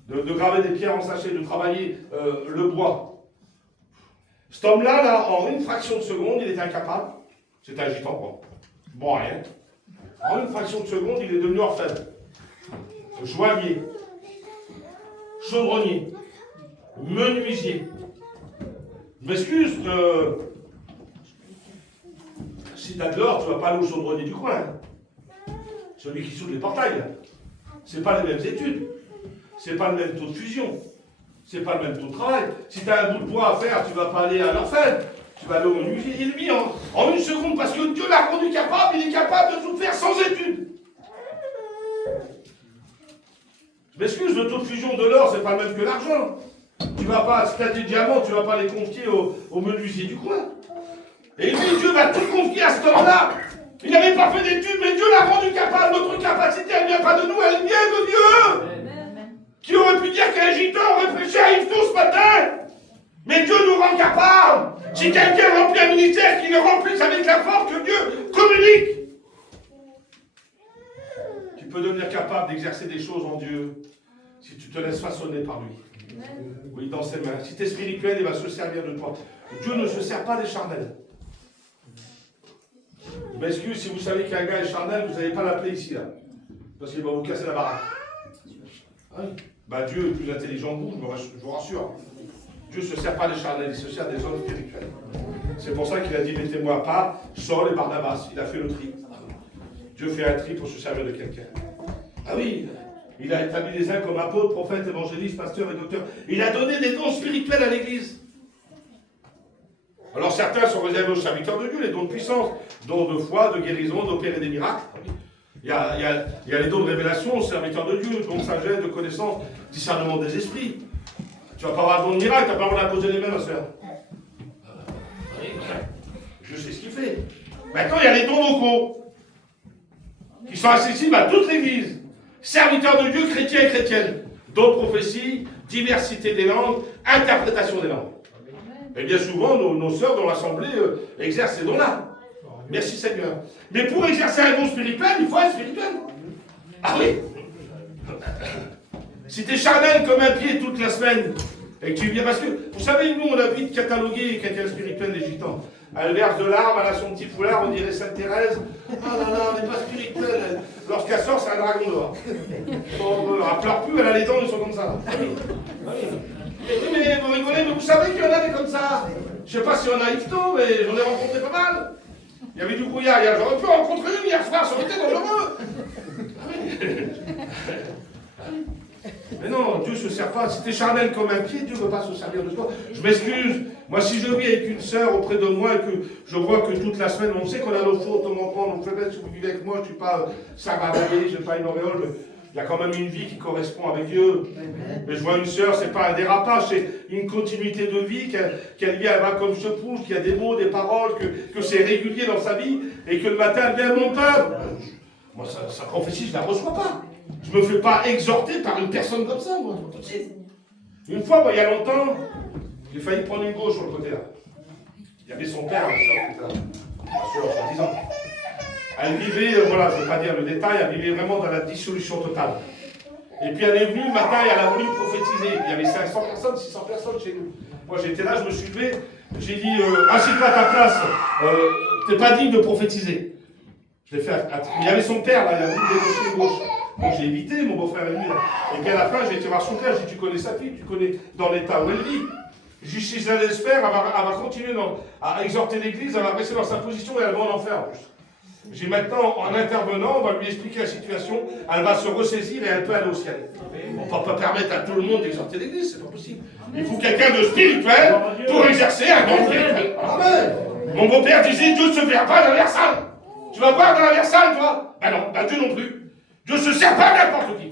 de graver des pierres en sachet, de travailler le bois. Cet homme-là, là, en une fraction de seconde, il est incapable. C'est un gitan, quoi. Bon, rien. En une fraction de seconde, il est devenu orfèvre, joaillier, chaudronnier, menuisier. Je m'excuse, Si tu as de l'or, tu ne vas pas aller au chaudronnier du coin. Celui qui soulève les portails. Ce n'est pas les mêmes études. Ce n'est pas le même taux de fusion. Ce n'est pas le même taux de travail. Si tu as un bout de bois à faire, tu ne vas pas aller à l'orfèvre. Tu vas aller au menuisier. Il est mis en une seconde parce que Dieu l'a rendu capable. Il est capable de tout faire sans études. Je m'excuse, le taux de fusion de l'or, c'est pas le même que l'argent. Tu vas pas, si tu as des diamants, tu vas pas les confier au menuisier du coin. Et lui, Dieu va tout confier à cet homme-là. Il n'avait pas fait d'études, mais Dieu l'a rendu capable. Notre capacité, elle ne vient pas de nous, elle vient de Dieu. Amen. Qui aurait pu dire qu'un gitan aurait prêché à Yvetot ce matin? Mais Dieu nous rend capable. Si quelqu'un remplit un ministère, qu'il le remplisse avec la force que Dieu communique. Tu peux devenir capable d'exercer des choses en Dieu si tu te laisses façonner par lui. Oui, dans ses mains. Si tu es spirituel, il va se servir de toi. Dieu ne se sert pas des charnels. Je m'excuse, si vous savez qu'un gars est charnel, vous n'allez pas l'appeler ici, là. Parce qu'il va vous casser la baraque. Oui. Bah, Dieu est plus intelligent que vous, je vous rassure. Dieu ne se sert pas des charnels, il se sert des hommes spirituels. C'est pour ça qu'il a dit, mettez-moi à part, Saul et Barnabas. Il a fait le tri. Dieu fait un tri pour se servir de quelqu'un. Ah oui, il a établi les uns comme apôtres, prophètes, évangélistes, pasteurs et docteurs. Il a donné des dons spirituels à l'Église. Alors certains sont réservés aux serviteurs de Dieu, les dons de puissance, dons de foi, de guérison, d'opérer des miracles. Il y a les dons de révélation aux serviteurs de Dieu, dons de sagesse, de connaissance, discernement des esprits. Tu ne vas pas avoir de don de miracle, tu n'as pas le droit d'imposer les mains, ma soeur. Je sais ce qu'il fait. Maintenant, il y a les dons vocaux, qui sont accessibles à toute l'Église. Serviteurs de Dieu, chrétiens et chrétiennes. Dons de prophétie, diversité des langues, interprétation des langues. Et bien souvent, nos sœurs dans l'Assemblée exercent ces dons-là. Merci Seigneur. Mais pour exercer un don spirituel, il faut être spirituel. Ah oui. Si tu es charnel comme un pied toute la semaine, et que tu viens, parce que, vous savez, nous, on a vite catalogué quelqu'un spirituel des gitans. Elle verse de larmes, elle a son petit foulard, on dirait Sainte Thérèse. Ah là là, on n'est pas spirituel. Lorsqu'elle sort, c'est un dragon dehors. Elle pleure plus, elle a les dents, ils sont comme ça. Oui. Mais vous rigolez, mais vous savez qu'il y en a des comme ça. Je ne sais pas si on a Yvetot, mais j'en ai rencontré pas mal. Il y avait du brouillard hier. J'aurais pu en rencontrer une hier soir, ça aurait été dangereux. Mais non, Dieu ne se sert pas. Si tu es charnel comme un pied, Dieu ne veut pas se servir de toi. Je m'excuse. Moi, si je vis avec une sœur auprès de moi et que je vois que toute la semaine, on sait qu'on a nos fautes, nos manquements, nos faiblesses, si vous vivez avec moi, je ne suis pas savardé, je n'ai pas une auréole, mais il y a quand même une vie qui correspond avec Dieu. Mais je vois une sœur, ce n'est pas un dérapage, c'est une continuité de vie, qu'elle vit, elle va comme ce pouce, qu'il y a des mots, des paroles, que c'est régulier dans sa vie, et que le matin, elle vient mon peuple. Moi, sa prophétie, je ne la reçois pas. Je ne me fais pas exhorter par une personne comme ça, moi. Une fois, il y a longtemps, j'ai failli prendre une gauche sur le côté là. Il y avait son père, ma soeur, qui était là. Ma soeur, soi-disant. Elle vivait, voilà, je ne vais pas dire le détail, elle vivait vraiment dans la dissolution totale. Et puis elle est venue le matin et elle a voulu prophétiser. Il y avait 500 personnes, 600 personnes chez nous. Moi j'étais là, je me suis levé, j'ai dit, assieds-toi à ta place, t'es pas digne de prophétiser. Je l'ai fait. Il y avait son père là, il a voulu débaucher une gauche. Donc j'ai évité, mon beau-frère et lui là. Et puis à la fin, j'ai été voir son père, j'ai dit, tu connais sa fille, tu connais dans l'état où elle vit. Juste si je la laisse faire, elle va continuer à exhorter l'église, elle va rester dans sa position et elle va en enfer en plus. J'ai maintenant, en intervenant, on va lui expliquer la situation, elle va se ressaisir et elle peut aller au ciel. On ne peut pas permettre à tout le monde d'exhorter l'église, c'est pas possible. Il faut quelqu'un de spirituel pour exercer un don spirituel. Amen. Mon beau-père disait, Dieu ne se sert pas dans la salle. Tu vas voir dans la salle, toi? Ben non, ben Dieu non plus. Dieu ne se sert pas à n'importe qui.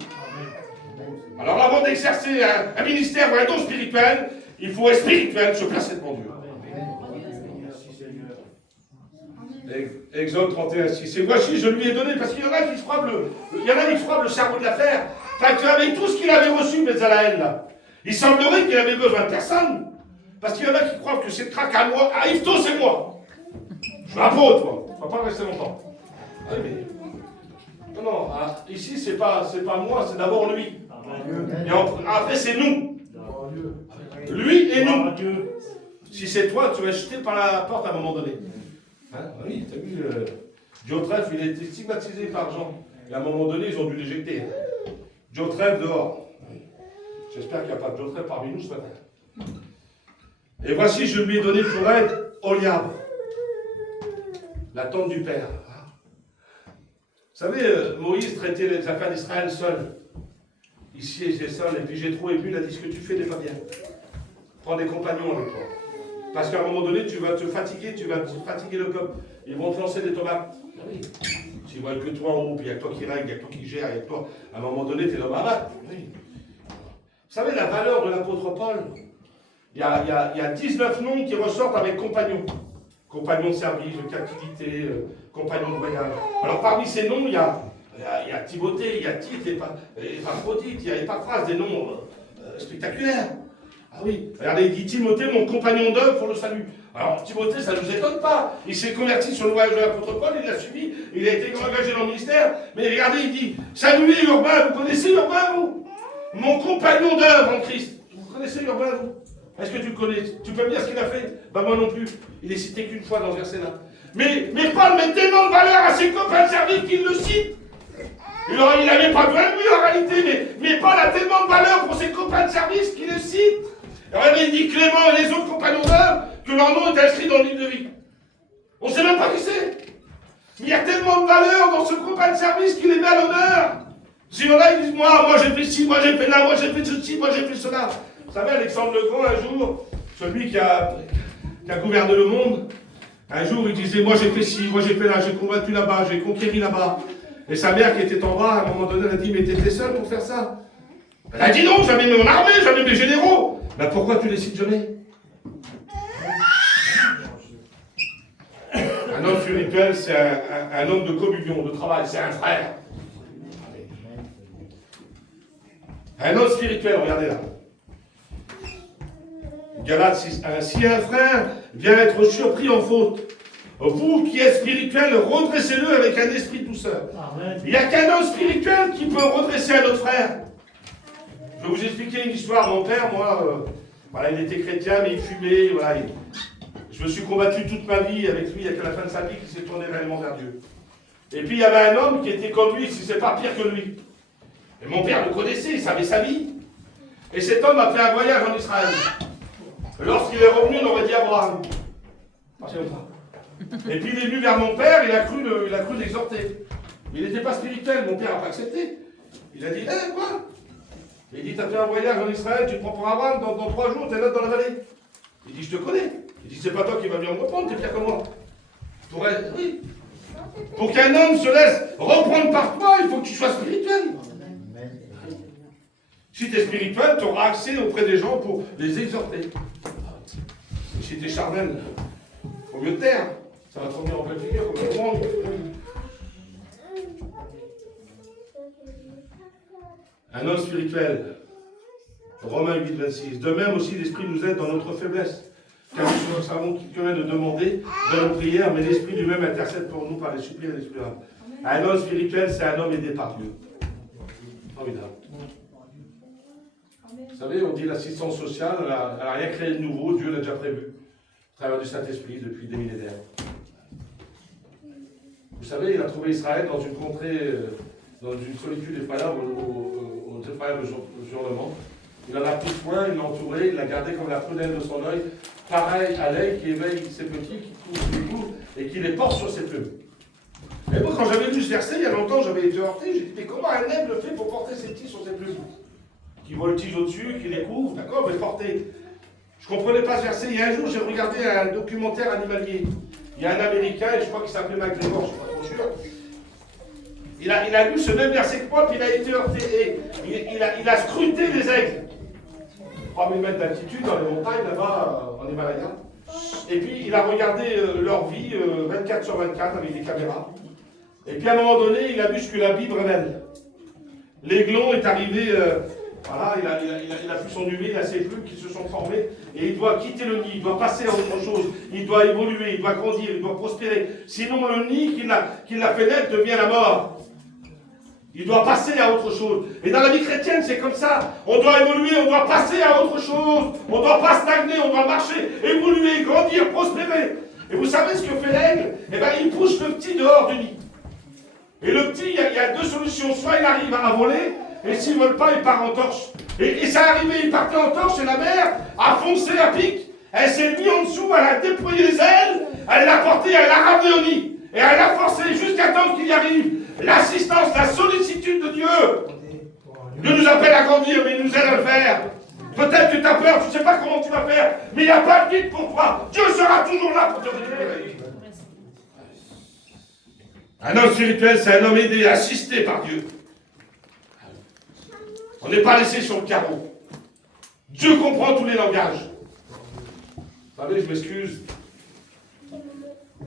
Alors avant d'exercer un ministère ou un don spirituel, il faut être spirituel, se placer devant Dieu. Exode 31:6. Et voici, je lui ai donné, parce qu'il y en a qui se frappent le cerveau de l'affaire. Avec tout ce qu'il avait reçu, Bézalaël, là, il semblerait qu'il avait besoin de personne. Parce qu'il y en a qui croient que c'est le trac à moi. Ah, Yvetot, c'est moi. Je suis apôtre, moi. Je ne vais pas rester longtemps. Ah, mais... Non, ici, c'est pas moi, c'est d'abord lui. Et après, c'est nous. Lui et nous. Si c'est toi, tu vas jeter par la porte à un moment donné. Hein? Oui, tu as vu, Diotrephe, il a été stigmatisé par Jean. Et à un moment donné, ils ont dû l'éjecter. Diotrephe dehors. J'espère qu'il n'y a pas de Diotrephe parmi nous ce matin. Et voici, je lui ai donné pour aide Oliab. L'attente du Père. Vous savez, Moïse traitait les affaires d'Israël seul. Il siégeait seul, et puis Jéthro est venu, il a dit ce que tu fais n'est pas bien. Prends des compagnons avec toi. Parce qu'à un moment donné, tu vas te fatiguer le peuple. Ils vont te lancer des tomates. Ah oui. S'ils voient que toi en haut, puis il y a que toi qui règle, il y a que toi qui gère, il y a que toi. À un moment donné, tu es l'homme à battre. Oui. Vous savez, la valeur de l'apôtre Paul, il y a 19 noms qui ressortent avec compagnons. Compagnons de service, de captivité, compagnons de voyage. Alors parmi ces noms, il y a Timothée, il y a Tite, Épaphrodite, il y a Épaphras, des noms spectaculaires. Ah oui, regardez, il dit Timothée, mon compagnon d'œuvre pour le salut. Alors Timothée, ça ne nous étonne pas. Il s'est converti sur le voyage de l'apôtre Paul, il l'a suivi, il a été engagé dans le ministère. Mais regardez, il dit, saluez Urbain, vous connaissez Urbain, vous? Mon compagnon d'œuvre en Christ. Vous connaissez Urbain, vous? Est-ce que tu le connais? Tu peux me dire ce qu'il a fait? Ben moi non plus. Il est cité qu'une fois dans ce verset-là. Mais Paul met tellement de valeur à ses copains de service qu'il le cite. Il n'avait pas besoin de lui en réalité, mais Paul a tellement de valeur pour ses copains de service qu'il le cite. Alors il dit Clément et les autres compagnons d'œuvre que leur nom est inscrit dans le livre de vie. On ne sait même pas qui c'est. Mais il y a tellement de valeur dans ce copain de service qu'il les met à l'honneur. Si on a, ils disent moi j'ai fait ci, moi j'ai fait là, moi j'ai fait ceci, moi j'ai fait cela. Vous savez, Alexandre le Grand, un jour, celui qui a gouverné le monde, un jour il disait moi j'ai fait ci, moi j'ai fait là, j'ai combattu là-bas, j'ai conquéri là-bas. Et sa mère qui était en bas, à un moment donné, elle a dit mais t'étais seul pour faire ça? Elle a dit non, j'avais mon armée, j'avais mes généraux. Ben pourquoi tu les cites jamais? Un homme spirituel, c'est un homme de communion, de travail, c'est un frère. Un homme spirituel, regardez là. Galates 6:1. Si un frère vient être surpris en faute, vous qui êtes spirituel, redressez-le avec un esprit de douceur. Il n'y a qu'un homme spirituel qui peut redresser un autre frère. Je vais vous expliquer une histoire. Mon père, moi, voilà, il était chrétien, mais il fumait. Voilà, je me suis combattu toute ma vie avec lui. Il n'y a qu'à la fin de sa vie qu'il s'est tourné réellement vers Dieu. Et puis il y avait un homme qui était comme lui, si c'est pas pire que lui. Et mon père le connaissait, il savait sa vie. Et cet homme a fait un voyage en Israël. Lorsqu'il est revenu, on aurait dit Abraham. Et puis il est venu vers mon père, il a cru l'exhorter. Mais il n'était pas spirituel, mon père n'a pas accepté. Il a dit, quoi? Il dit, t'as fait un voyage en Israël, tu te prends pour Abraham, dans 3 jours, t'es là dans la vallée. Il dit, je te connais. Il dit, c'est pas toi qui vas venir me reprendre, t'es pire que moi. Oui. Pour qu'un homme se laisse reprendre par toi, il faut que tu sois spirituel. Si tu es spirituel, tu auras accès auprès des gens pour les exhorter. Si tu es charnel, il faut mieux te taire. Ça va te revenir en pleine figure comme tout le monde. Un homme spirituel. Romains 8:26. De même aussi, l'Esprit nous aide dans notre faiblesse. Car nous savons qu'il convient de demander dans nos prières, mais l'Esprit lui-même intercède pour nous par les supplices et les spirituels. Un homme spirituel, c'est un homme aidé par Dieu. Formidable. Vous savez, on dit l'assistance sociale, elle n'a rien créé de nouveau, Dieu l'a déjà prévu. À travers du Saint-Esprit depuis des millénaires. Vous savez, il a trouvé Israël dans une contrée, dans une solitude effroyable, aux effroyables hurlements. Il en a pris soin, il l'a entouré, il l'a gardé comme la prunelle de son œil, pareil à l'aigle qui éveille ses petits, qui couvre et qui les porte sur ses plumes. Et moi, quand j'avais lu ce verset, il y a longtemps, j'avais été heurté, j'ai dit, mais comment un aigle fait pour porter ses petits sur ses plumes? Qui voltige au-dessus, qui les couvre, d'accord, mais porter. Je ne comprenais pas ce verset. Il y a un jour, j'ai regardé un documentaire animalier. Il y a un Américain, et je crois qu'il s'appelait McGregor, je ne suis pas trop sûr. Il a lu ce même verset que moi, puis il a été heurté. Et il a scruté les aigles. 3000 mètres d'altitude dans les montagnes, là-bas, en Himalaya. Et puis, il a regardé leur vie 24/24 avec des caméras. Et puis, à un moment donné, il a vu ce que la Bible révèle. L'aiglon est arrivé... Voilà, il a fait son UV, il a ses plumes qui se sont formées, et il doit quitter le nid, il doit passer à autre chose, il doit évoluer, il doit grandir, il doit prospérer. Sinon, le nid qui l'a fait naître devient la mort. Il doit passer à autre chose. Et dans la vie chrétienne, c'est comme ça. On doit évoluer, on doit passer à autre chose. On ne doit pas stagner, on doit marcher, évoluer, grandir, prospérer. Et vous savez ce que fait l'aigle? Eh bien, il pousse le petit dehors du nid. Et le petit, il y a 2 solutions. Soit il arrive à voler, et s'il ne vole pas, il part en torche. Et ça arrivait, il partait en torche, et la mère a foncé à pic. Elle s'est mise en dessous, elle a déployé les ailes, elle l'a porté, elle l'a ramené au nid. Et à la forcer jusqu'à temps qu'il y arrive. L'assistance, la sollicitude de Dieu. Dieu nous appelle à grandir, mais il nous aide à le faire. Peut-être que tu as peur, tu ne sais pas comment tu vas faire, mais il n'y a pas de vide pour toi. Dieu sera toujours là pour te récupérer. Un homme spirituel, c'est un homme aidé, assisté par Dieu. On n'est pas laissé sur le carreau. Dieu comprend tous les langages. Vous savez, je m'excuse.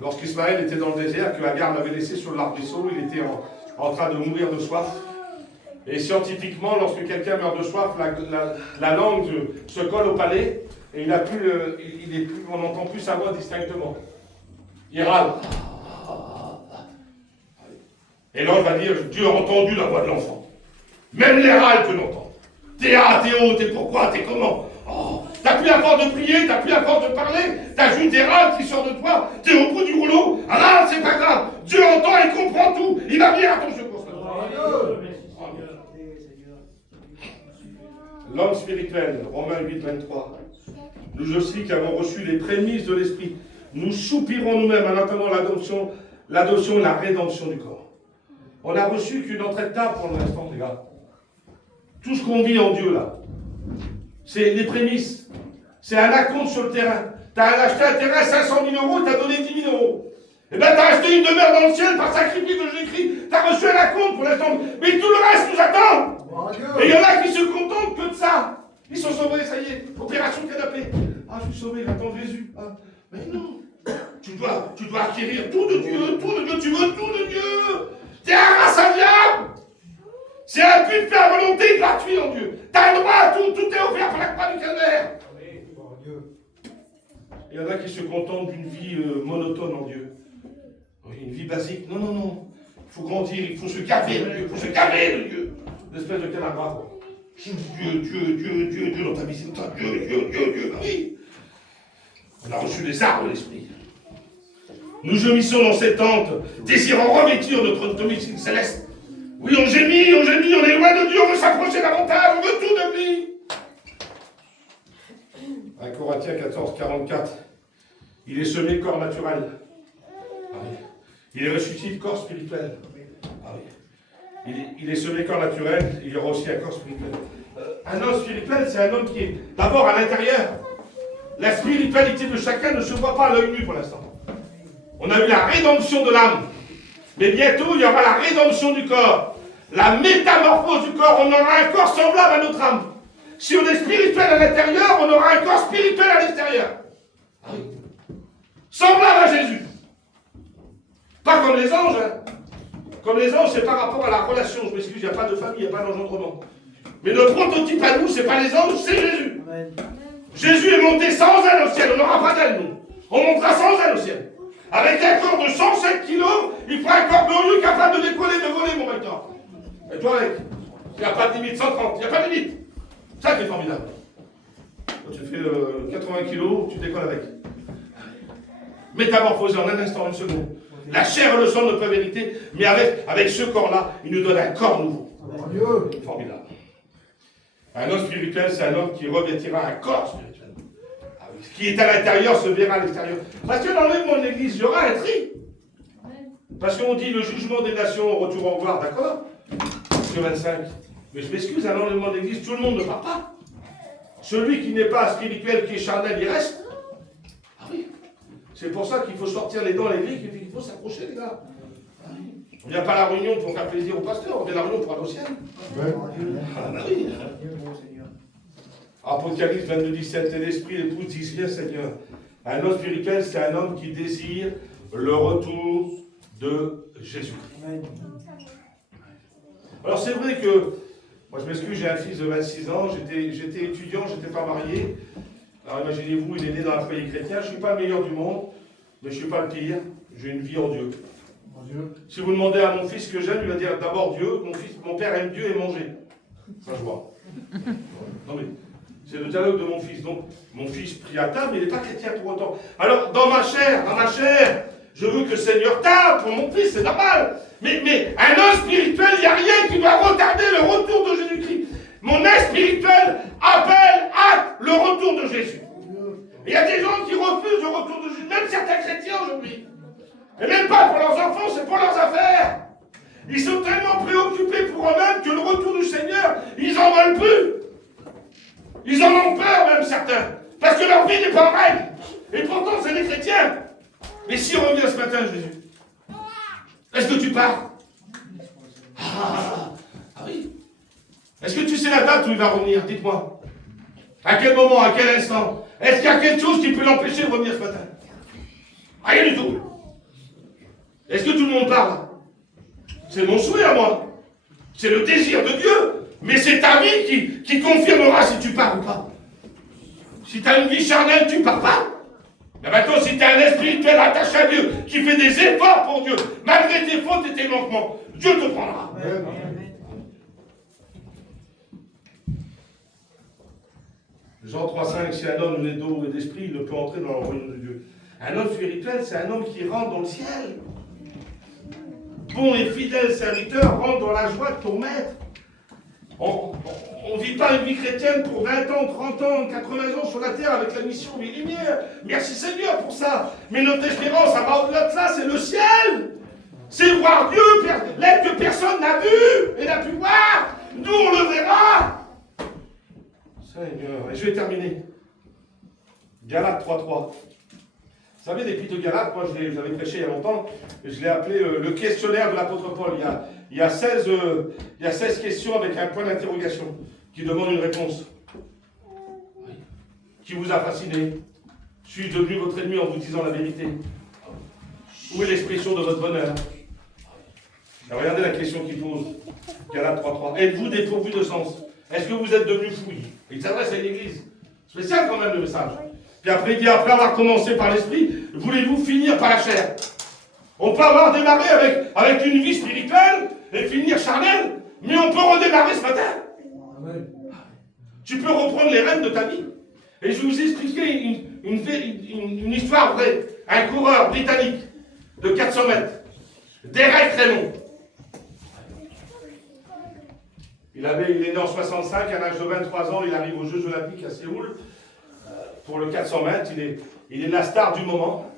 Lorsqu'Ismaël était dans le désert, que Agar l'avait laissé sur l'arbrisseau, il était en train de mourir de soif. Et scientifiquement, lorsque quelqu'un meurt de soif, la langue se colle au palais et on n'entend plus sa voix distinctement. Il râle. Et l'ange va dire, Dieu a entendu la voix de l'enfant. Même les râles que l'on entend. T'es haut, t'es pourquoi, t'es comment? Oh, t'as plus la force de prier, t'as plus la force de parler, t'as juste des râles qui sortent de toi, t'es au bout du rouleau, râle, c'est pas grave. Dieu entend et comprend tout, il va venir à ton secours. L'homme spirituel, Romains 8, 23, nous aussi qui avons reçu les prémices de l'Esprit, nous soupirons nous-mêmes en attendant l'adoption et la rédemption du corps. On n'a reçu qu'une autre étape pour l'instant, les gars. Tout ce qu'on vit en Dieu, là, c'est les prémices. C'est un acompte sur le terrain. Tu as acheté un terrain à 500 000 euros, tu as donné 10 000 euros. Eh bien, tu as acheté une demeure dans le ciel par sacrifice de Jésus-Christ. Tu as reçu un acompte pour l'instant. Mais tout le reste nous attend. Et il y en a qui se contentent que de ça. Ils sont sauvés, ça y est. Opération canapé. Ah, je suis sauvé, j'attends Jésus. Ah, mais non. Tu dois acquérir tout de Dieu, tout de Dieu. Tu veux tout de Dieu. T'es un race diable. C'est un but de faire volonté gratuit en Dieu. Tu as le droit à tout. Tout est offert par la croix du calvaire. Il y en a qui se contentent d'une vie monotone en Dieu. Une vie basique. Non, non, non. Il faut grandir, il faut se gaver de Dieu. Il faut se gaver de Dieu. L'espèce de canagra. Dieu dans ta vie, c'est toi. Dieu. Oui. On a reçu les armes de l'esprit. Nous gémissons dans cette tente, désirant revêtir notre domicile céleste. Oui, on gémit, on est loin de Dieu, on veut s'approcher davantage, on veut tout de lui. 1 Corinthiens 14, 44. Il est semé corps naturel. Ah oui. Il est ressuscité corps spirituel. Ah oui. Il est semé corps naturel, il y aura aussi un corps spirituel. Un homme spirituel, c'est un homme qui est d'abord à l'intérieur. La spiritualité de chacun ne se voit pas à l'œil nu pour l'instant. On a eu la rédemption de l'âme. Mais bientôt, il y aura la rédemption du corps. La métamorphose du corps. On aura un corps semblable à notre âme. Si on est spirituel à l'intérieur, on aura un corps spirituel à l'extérieur. Ah oui. Semblable à Jésus. Pas comme les anges. Hein. Comme les anges, c'est par rapport à la relation. Je m'excuse, il n'y a pas de famille, il n'y a pas d'engendrement. Mais notre prototype à nous, ce n'est pas les anges, c'est Jésus. Amen. Jésus est monté sans aile au ciel. On n'aura pas d'aile, nous. On montera sans aile au ciel. Avec un corps de 107 kilos, il fera un corps glorieux capable de décoller, de voler, mon recteur. Et toi, avec, il n'y a pas de limite, 130, il n'y a pas de limite. Ça qui est formidable. Quand tu fais 80 kilos, tu décolles avec. Métamorphosé en un instant, une seconde. La chair et le sang ne peuvent hériter, mais avec ce corps-là, il nous donne un corps nouveau. Formidable. Un homme spirituel, c'est un homme qui revêtira un corps spirituel. Ce qui est à l'intérieur se verra à l'extérieur. Parce que dans l'enlèvement de l'Église, il y aura un tri. Parce qu'on dit le jugement des nations au retour en gloire, d'accord? Verset 25. Mais je m'excuse, à l'enlèvement de l'Église, tout le monde ne part pas. Celui qui n'est pas spirituel, qui est charnel, il reste. Ah oui. C'est pour ça qu'il faut sortir les dents à l'église, qu'il faut s'approcher, les gars. Ah oui. On ne vient pas à la réunion pour faire plaisir au pasteur, on vient à la réunion pour aller au ciel. Ouais. Ah bah oui. Apocalypse 22, 17, et l'esprit l'épouse dit bien, Seigneur. Un homme spirituel, c'est un homme qui désire le retour de Jésus. Alors c'est vrai que, moi je m'excuse, j'ai un fils de 26 ans, j'étais étudiant, je n'étais pas marié. Alors imaginez-vous, il est né dans un foyer chrétien, je ne suis pas le meilleur du monde, mais je ne suis pas le pire, j'ai une vie en Dieu. Si vous demandez à mon fils ce que j'aime, il va dire d'abord Dieu, mon père aime Dieu et manger. Ça je vois. Non mais... c'est le dialogue de mon fils. Donc, mon fils prie à table, mais il n'est pas chrétien pour autant. Alors, dans ma chair, je veux que le Seigneur tape pour mon fils, c'est normal. Mais un homme spirituel, il n'y a rien qui doit retarder le retour de Jésus-Christ. Mon œil spirituel appelle à le retour de Jésus. Et il y a des gens qui refusent le retour de Jésus, même certains chrétiens aujourd'hui. Et même pas pour leurs enfants, c'est pour leurs affaires. Ils sont tellement préoccupés pour eux-mêmes que le retour du Seigneur, ils n'en veulent plus. Ils en ont peur même certains. Parce que leur vie n'est pas en règle. Et pourtant, c'est des chrétiens. Mais si on revient ce matin, Jésus, est-ce que tu pars? Ah oui. Est-ce que tu sais la date où il va revenir? Dites-moi. À quel moment? À quel instant? Est-ce qu'il y a quelque chose qui peut l'empêcher de revenir ce matin? Rien du tout. Est-ce que tout le monde parle? C'est mon souhait à moi. C'est le désir de Dieu. Mais c'est ta vie qui confirmera si tu pars ou pas. Si tu as une vie charnelle, tu ne pars pas. Mais maintenant, si tu as un esprit spirituel attaché à Dieu, qui fait des efforts pour Dieu, malgré tes fautes et tes manquements, Dieu te prendra. Amen. Jean 3,5, si un homme n'est d'eau et d'esprit, il ne peut entrer dans le royaume de Dieu. Un homme spirituel, c'est un homme qui rentre dans le ciel. Bon et fidèle serviteur, rentre dans la joie de ton maître. On ne vit pas une vie chrétienne pour 20 ans, 30 ans, 80 ans sur la terre avec la mission des Lumières. Merci Seigneur pour ça. Mais notre espérance, ça va au-delà de ça, c'est le ciel. C'est voir Dieu, l'être que personne n'a vu et n'a pu voir. Nous, on le verra. Seigneur, et je vais terminer. Galates 3.3. Vous savez, l'épître de Galates, moi je l'avais prêché il y a longtemps, je l'ai appelé le questionnaire de l'apôtre Paul. Il y a 16 questions avec un point d'interrogation qui demande une réponse. Qui vous a fasciné? Suis-je devenu votre ennemi en vous disant la vérité? Où est l'expression de votre bonheur? Et regardez la question qu'il pose. Galates 3.3. Êtes-vous dépourvu de sens? Est-ce que vous êtes devenu fouillis? Il s'adresse à une église. Spécial quand même le message. Puis après, il dit, après avoir commencé par l'esprit, voulez-vous finir par la chair? On peut avoir démarré avec une vie spirituelle et finir charnel, mais on peut redémarrer ce matin. Amen. Tu peux reprendre les rênes de ta vie. Et je vais vous expliquer une histoire vraie. Un coureur britannique de 400 mètres, Derek Raymond. Il est né en 65, à l'âge de 23 ans, il arrive aux Jeux Olympiques à Séoul. Pour le 400 mètres, il est la star du moment.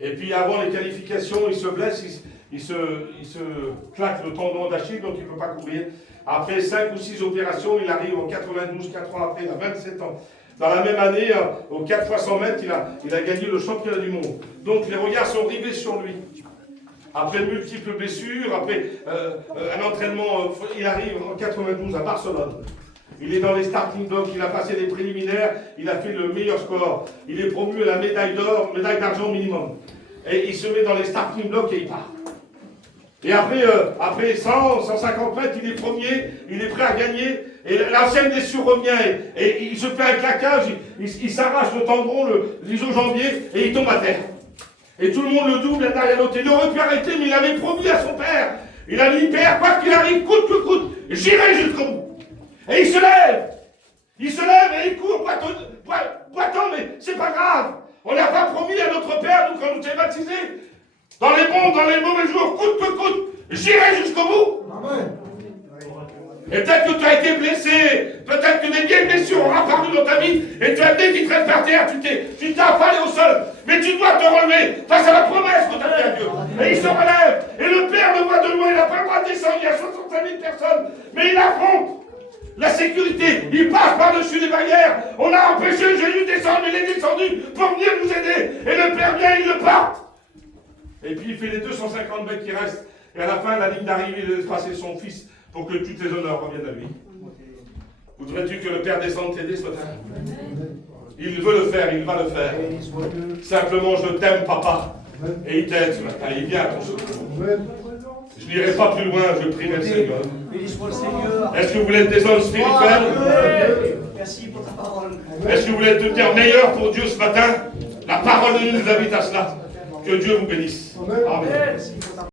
Et puis avant les qualifications, il se blesse, il se claque le tendon d'Achille, donc il ne peut pas courir. Après 5 ou 6 opérations, il arrive en 92, 4 ans après, il a 27 ans. Dans la même année, aux 4 fois 100 mètres, il a gagné le championnat du monde. Donc les regards sont rivés sur lui. Après multiples blessures, après un entraînement, il arrive en 92 à Barcelone. Il est dans les starting blocks, il a passé les préliminaires, il a fait le meilleur score. Il est promu à la médaille d'or, médaille d'argent minimum. Et il se met dans les starting blocks et il part. Et après 100, 150 mètres, il est premier, il est prêt à gagner. Et l'ancienne blessure revient et il se fait un claquage, il s'arrache le tendon, l'iso-jambier et il tombe à terre. Et tout le monde le double derrière l'autre. Il aurait pu arrêter, mais il avait promis à son père. Il a dit, père, quoi qu'il arrive, coûte que coûte, j'irai jusqu'au bout. Et il se lève et il court, boitant, mais c'est pas grave. On n'a pas promis à notre Père, nous, quand nous sommes baptisés, dans les bons, dans les mauvais jours, coûte que coûte, j'irai jusqu'au bout. Amen. Et peut-être que tu as été blessé, peut-être que des vieilles blessures ont apparu dans ta vie, et tu as des qui traînent par terre, tu t'es affalé au sol, mais tu dois te relever face à la promesse que tu as fait à Dieu. Et il se relève, et le Père le voit de loin, il n'a pas le droit de descendre, il y a 65 000 personnes, mais il affronte. La sécurité, il passe par-dessus les barrières. On a empêché Jésus de descendre, mais il est descendu pour venir nous aider. Et le Père vient, il le porte. Et puis il fait les 250 mètres qui restent. Et à la fin, la ligne d'arrivée, il laisse passer son fils pour que tous les honneurs reviennent à lui. Voudrais-tu que le Père descende t'aider ce matin? Il veut le faire, il va le faire. Simplement, je t'aime, papa. Et il t'aide ce matin, il vient à ton secours. Je n'irai pas plus loin, je prierai le Seigneur. Est-ce que vous voulez être des hommes spirituels? Merci pour ta parole. Est-ce que vous voulez devenir meilleur pour Dieu ce matin? La parole de Dieu nous invite à cela. Que Dieu vous bénisse. Amen.